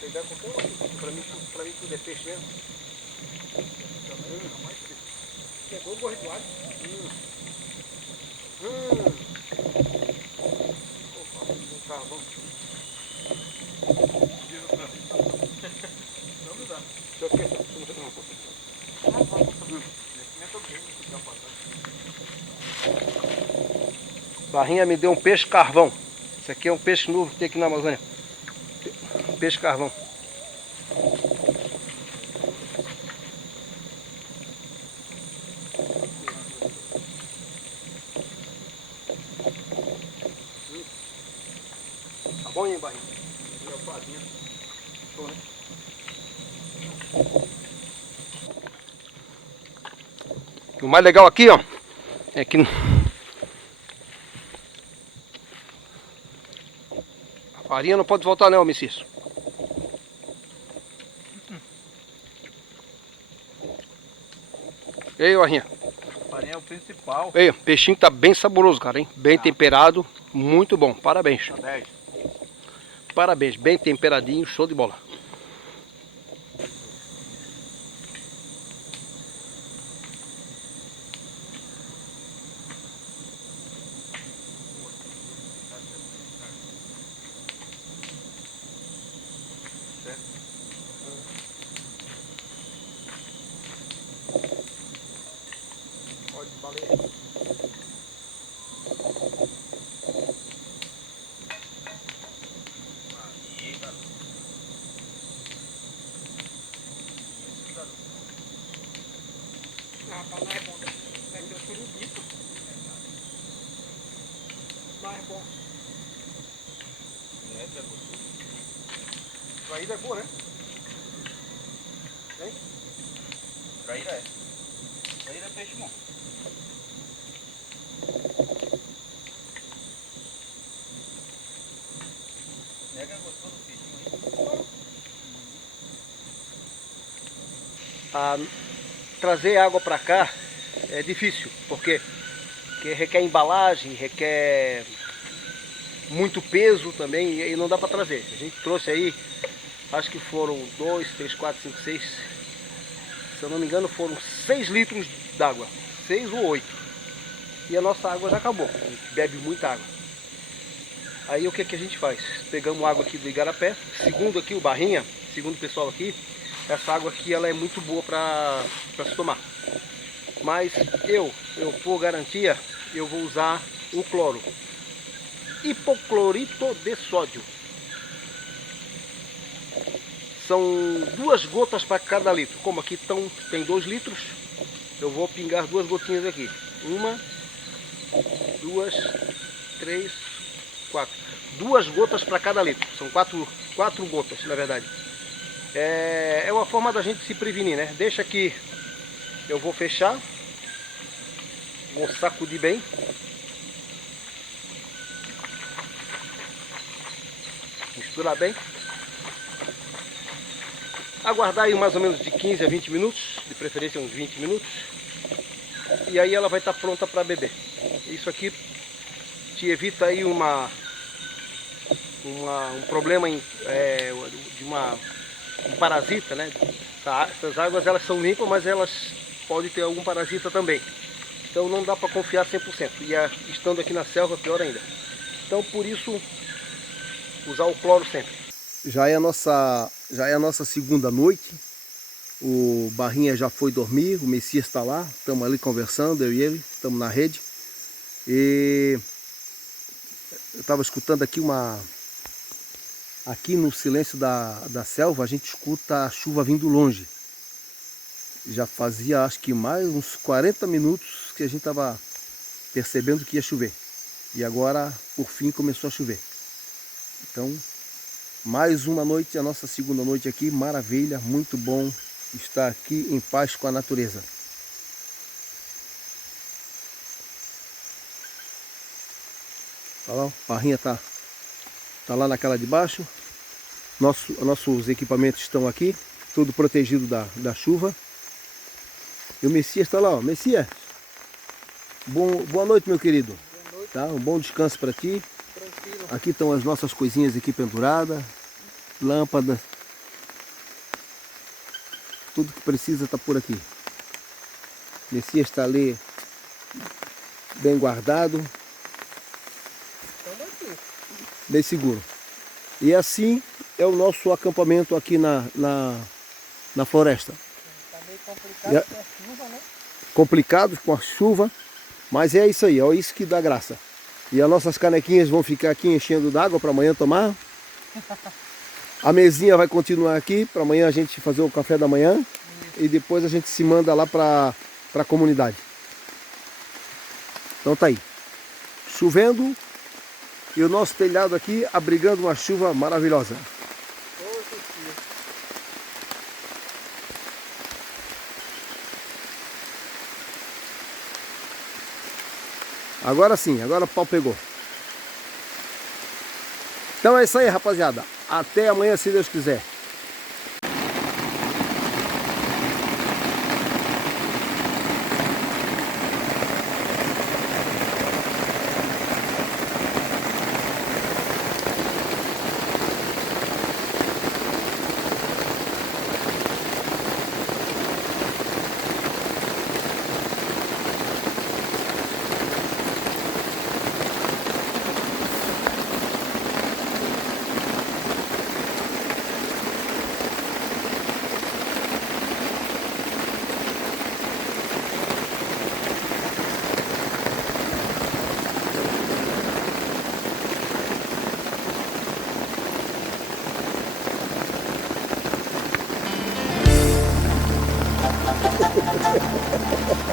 Pegar qualquer um, pra mim tudo é peixe mesmo. Pegou o bordoado. Opa, um carvão. Não dá. Eu quero. Barrinha me deu um peixe carvão. Esse aqui é um peixe novo que tem aqui na Amazônia. Peixe carvão. Tá bom, hein, Barrinha? Show, né? O mais legal aqui, ó, é que a farinha não pode voltar não, Messias. E aí, Barrinha? A farinha é o principal. Ei, o peixinho tá bem saboroso, cara, hein? Bem temperado, muito bom, parabéns. 10. Parabéns, bem temperadinho, show de bola. Olha de baleia. Rapaz, não é bom, vai ter o surubito. Mais bom. Essa é gostoso. Traíra é boa, né? Hein? Traíra é. Traíra é peixe bom. Mega gostoso o peixinho aí. Trazer água para cá é difícil, porque requer embalagem, requer muito peso também e não dá para trazer. A gente trouxe aí, acho que foram 2, 3, 4, 5, 6, se eu não me engano foram 6 litros d'água, 6 ou 8. E a nossa água já acabou, a gente bebe muita água. Aí o que a gente faz? Pegamos água aqui do igarapé, segundo aqui o Barrinha, segundo o pessoal aqui, essa água aqui ela é muito boa para se tomar. Mas eu por garantia, eu vou usar o cloro. Hipoclorito de sódio. São 2 gotas para cada litro. Como aqui tem 2 litros, eu vou pingar 2 gotinhas aqui. 1, 2, 3, 4. 2 gotas para cada litro. São 4 gotas, na verdade. É uma forma da gente se prevenir, né? Deixa que eu vou fechar. Vou sacudir bem. Misturar bem. Aguardar aí mais ou menos de 15 a 20 minutos, de preferência uns 20 minutos. E aí ela vai estar pronta para beber. Isso aqui te evita aí um problema de uma parasita, né? Essas águas elas são limpas, mas elas podem ter algum parasita também. Então não dá para confiar 100%. E estando aqui na selva, pior ainda. Então por isso, usar o cloro sempre. Já é a nossa segunda noite. O Barrinha já foi dormir, o Messias está lá. Estamos ali conversando, eu e ele, estamos na rede. E eu estava escutando aqui aqui no silêncio da selva, a gente escuta a chuva vindo longe. Já fazia acho que mais uns 40 minutos que a gente estava percebendo que ia chover. E agora, por fim, começou a chover. Então, mais uma noite, a nossa segunda noite aqui, maravilha, muito bom estar aqui em paz com a natureza. Olha lá, o Barrinha tá lá naquela de baixo. Nossos equipamentos estão aqui, tudo protegido da chuva. E o Messias está lá, ó. Messias, boa noite, meu querido. Boa noite. Tá? Um bom descanso para ti. Tranquilo. Aqui estão as nossas coisinhas aqui penduradas, lâmpada. Tudo que precisa está por aqui. Messias está ali, bem guardado. Estamos aqui. Bem seguro. E assim é o nosso acampamento aqui na floresta. Está meio complicado com a chuva, né? Complicado com a chuva, mas é isso aí, é isso que dá graça. E as nossas canequinhas vão ficar aqui enchendo d'água para amanhã tomar. A mesinha vai continuar aqui para amanhã a gente fazer o café da manhã. Isso. E depois a gente se manda lá para a comunidade. Então tá aí, chovendo e o nosso telhado aqui abrigando uma chuva maravilhosa. Agora sim, agora o pau pegou. Então é isso aí, rapaziada. Até amanhã, se Deus quiser.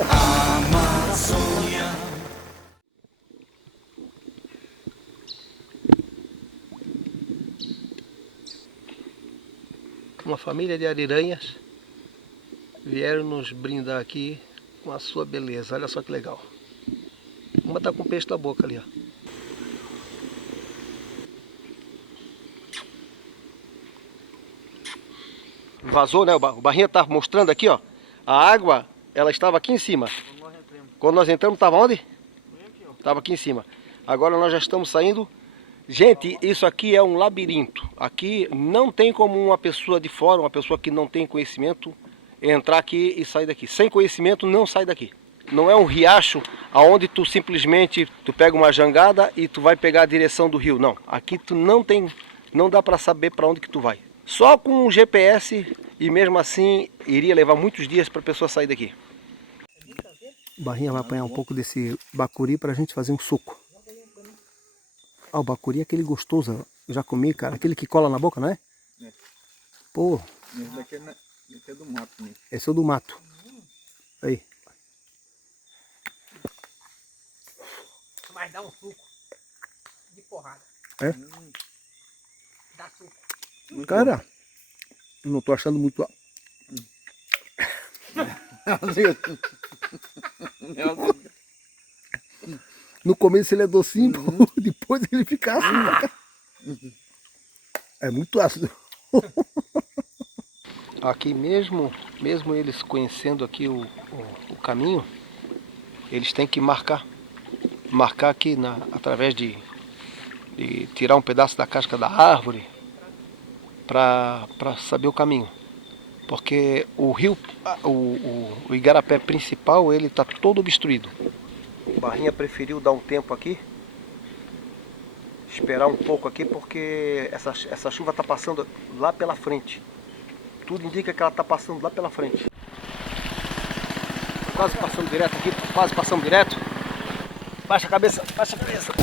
Amazônia. Uma família de ariranhas vieram nos brindar aqui com a sua beleza. Olha só que legal. Uma tá com peixe na boca ali, ó. Vazou, né? O Barrinha tá mostrando aqui, ó. A água, ela estava aqui em cima. Quando nós entramos, estava onde? Estava aqui em cima. Agora nós já estamos saindo. Gente, isso aqui é um labirinto. Aqui não tem como uma pessoa de fora, uma pessoa que não tem conhecimento, entrar aqui e sair daqui. Sem conhecimento, não sai daqui. Não é um riacho aonde tu simplesmente pega uma jangada e tu vai pegar a direção do rio. Não, aqui tu não dá para saber para onde que tu vai. Só com um GPS, e mesmo assim iria levar muitos dias para a pessoa sair daqui. O Barrinha vai apanhar um pouco desse bacuri para a gente fazer um suco. Ah, o bacuri é aquele gostoso, eu já comi, cara. Aquele que cola na boca, não é? É. Pô. Esse daqui é do mato mesmo. Esse é o do mato. Aí. Mas dá um suco de porrada. É? Dá suco. Muito cara, bom. Não tô achando muito... No começo ele é docinho, depois ele fica ácido. É muito ácido. Aqui mesmo eles conhecendo aqui o caminho, eles têm que marcar aqui através de tirar um pedaço da casca da árvore para saber o caminho. Porque o rio, o igarapé principal, ele está todo obstruído. O Barrinha preferiu dar um tempo aqui, esperar um pouco aqui, porque essa chuva está passando lá pela frente. Tudo indica que ela está passando lá pela frente. Quase passando direto aqui, quase passando direto. Baixa a cabeça, baixa a cabeça.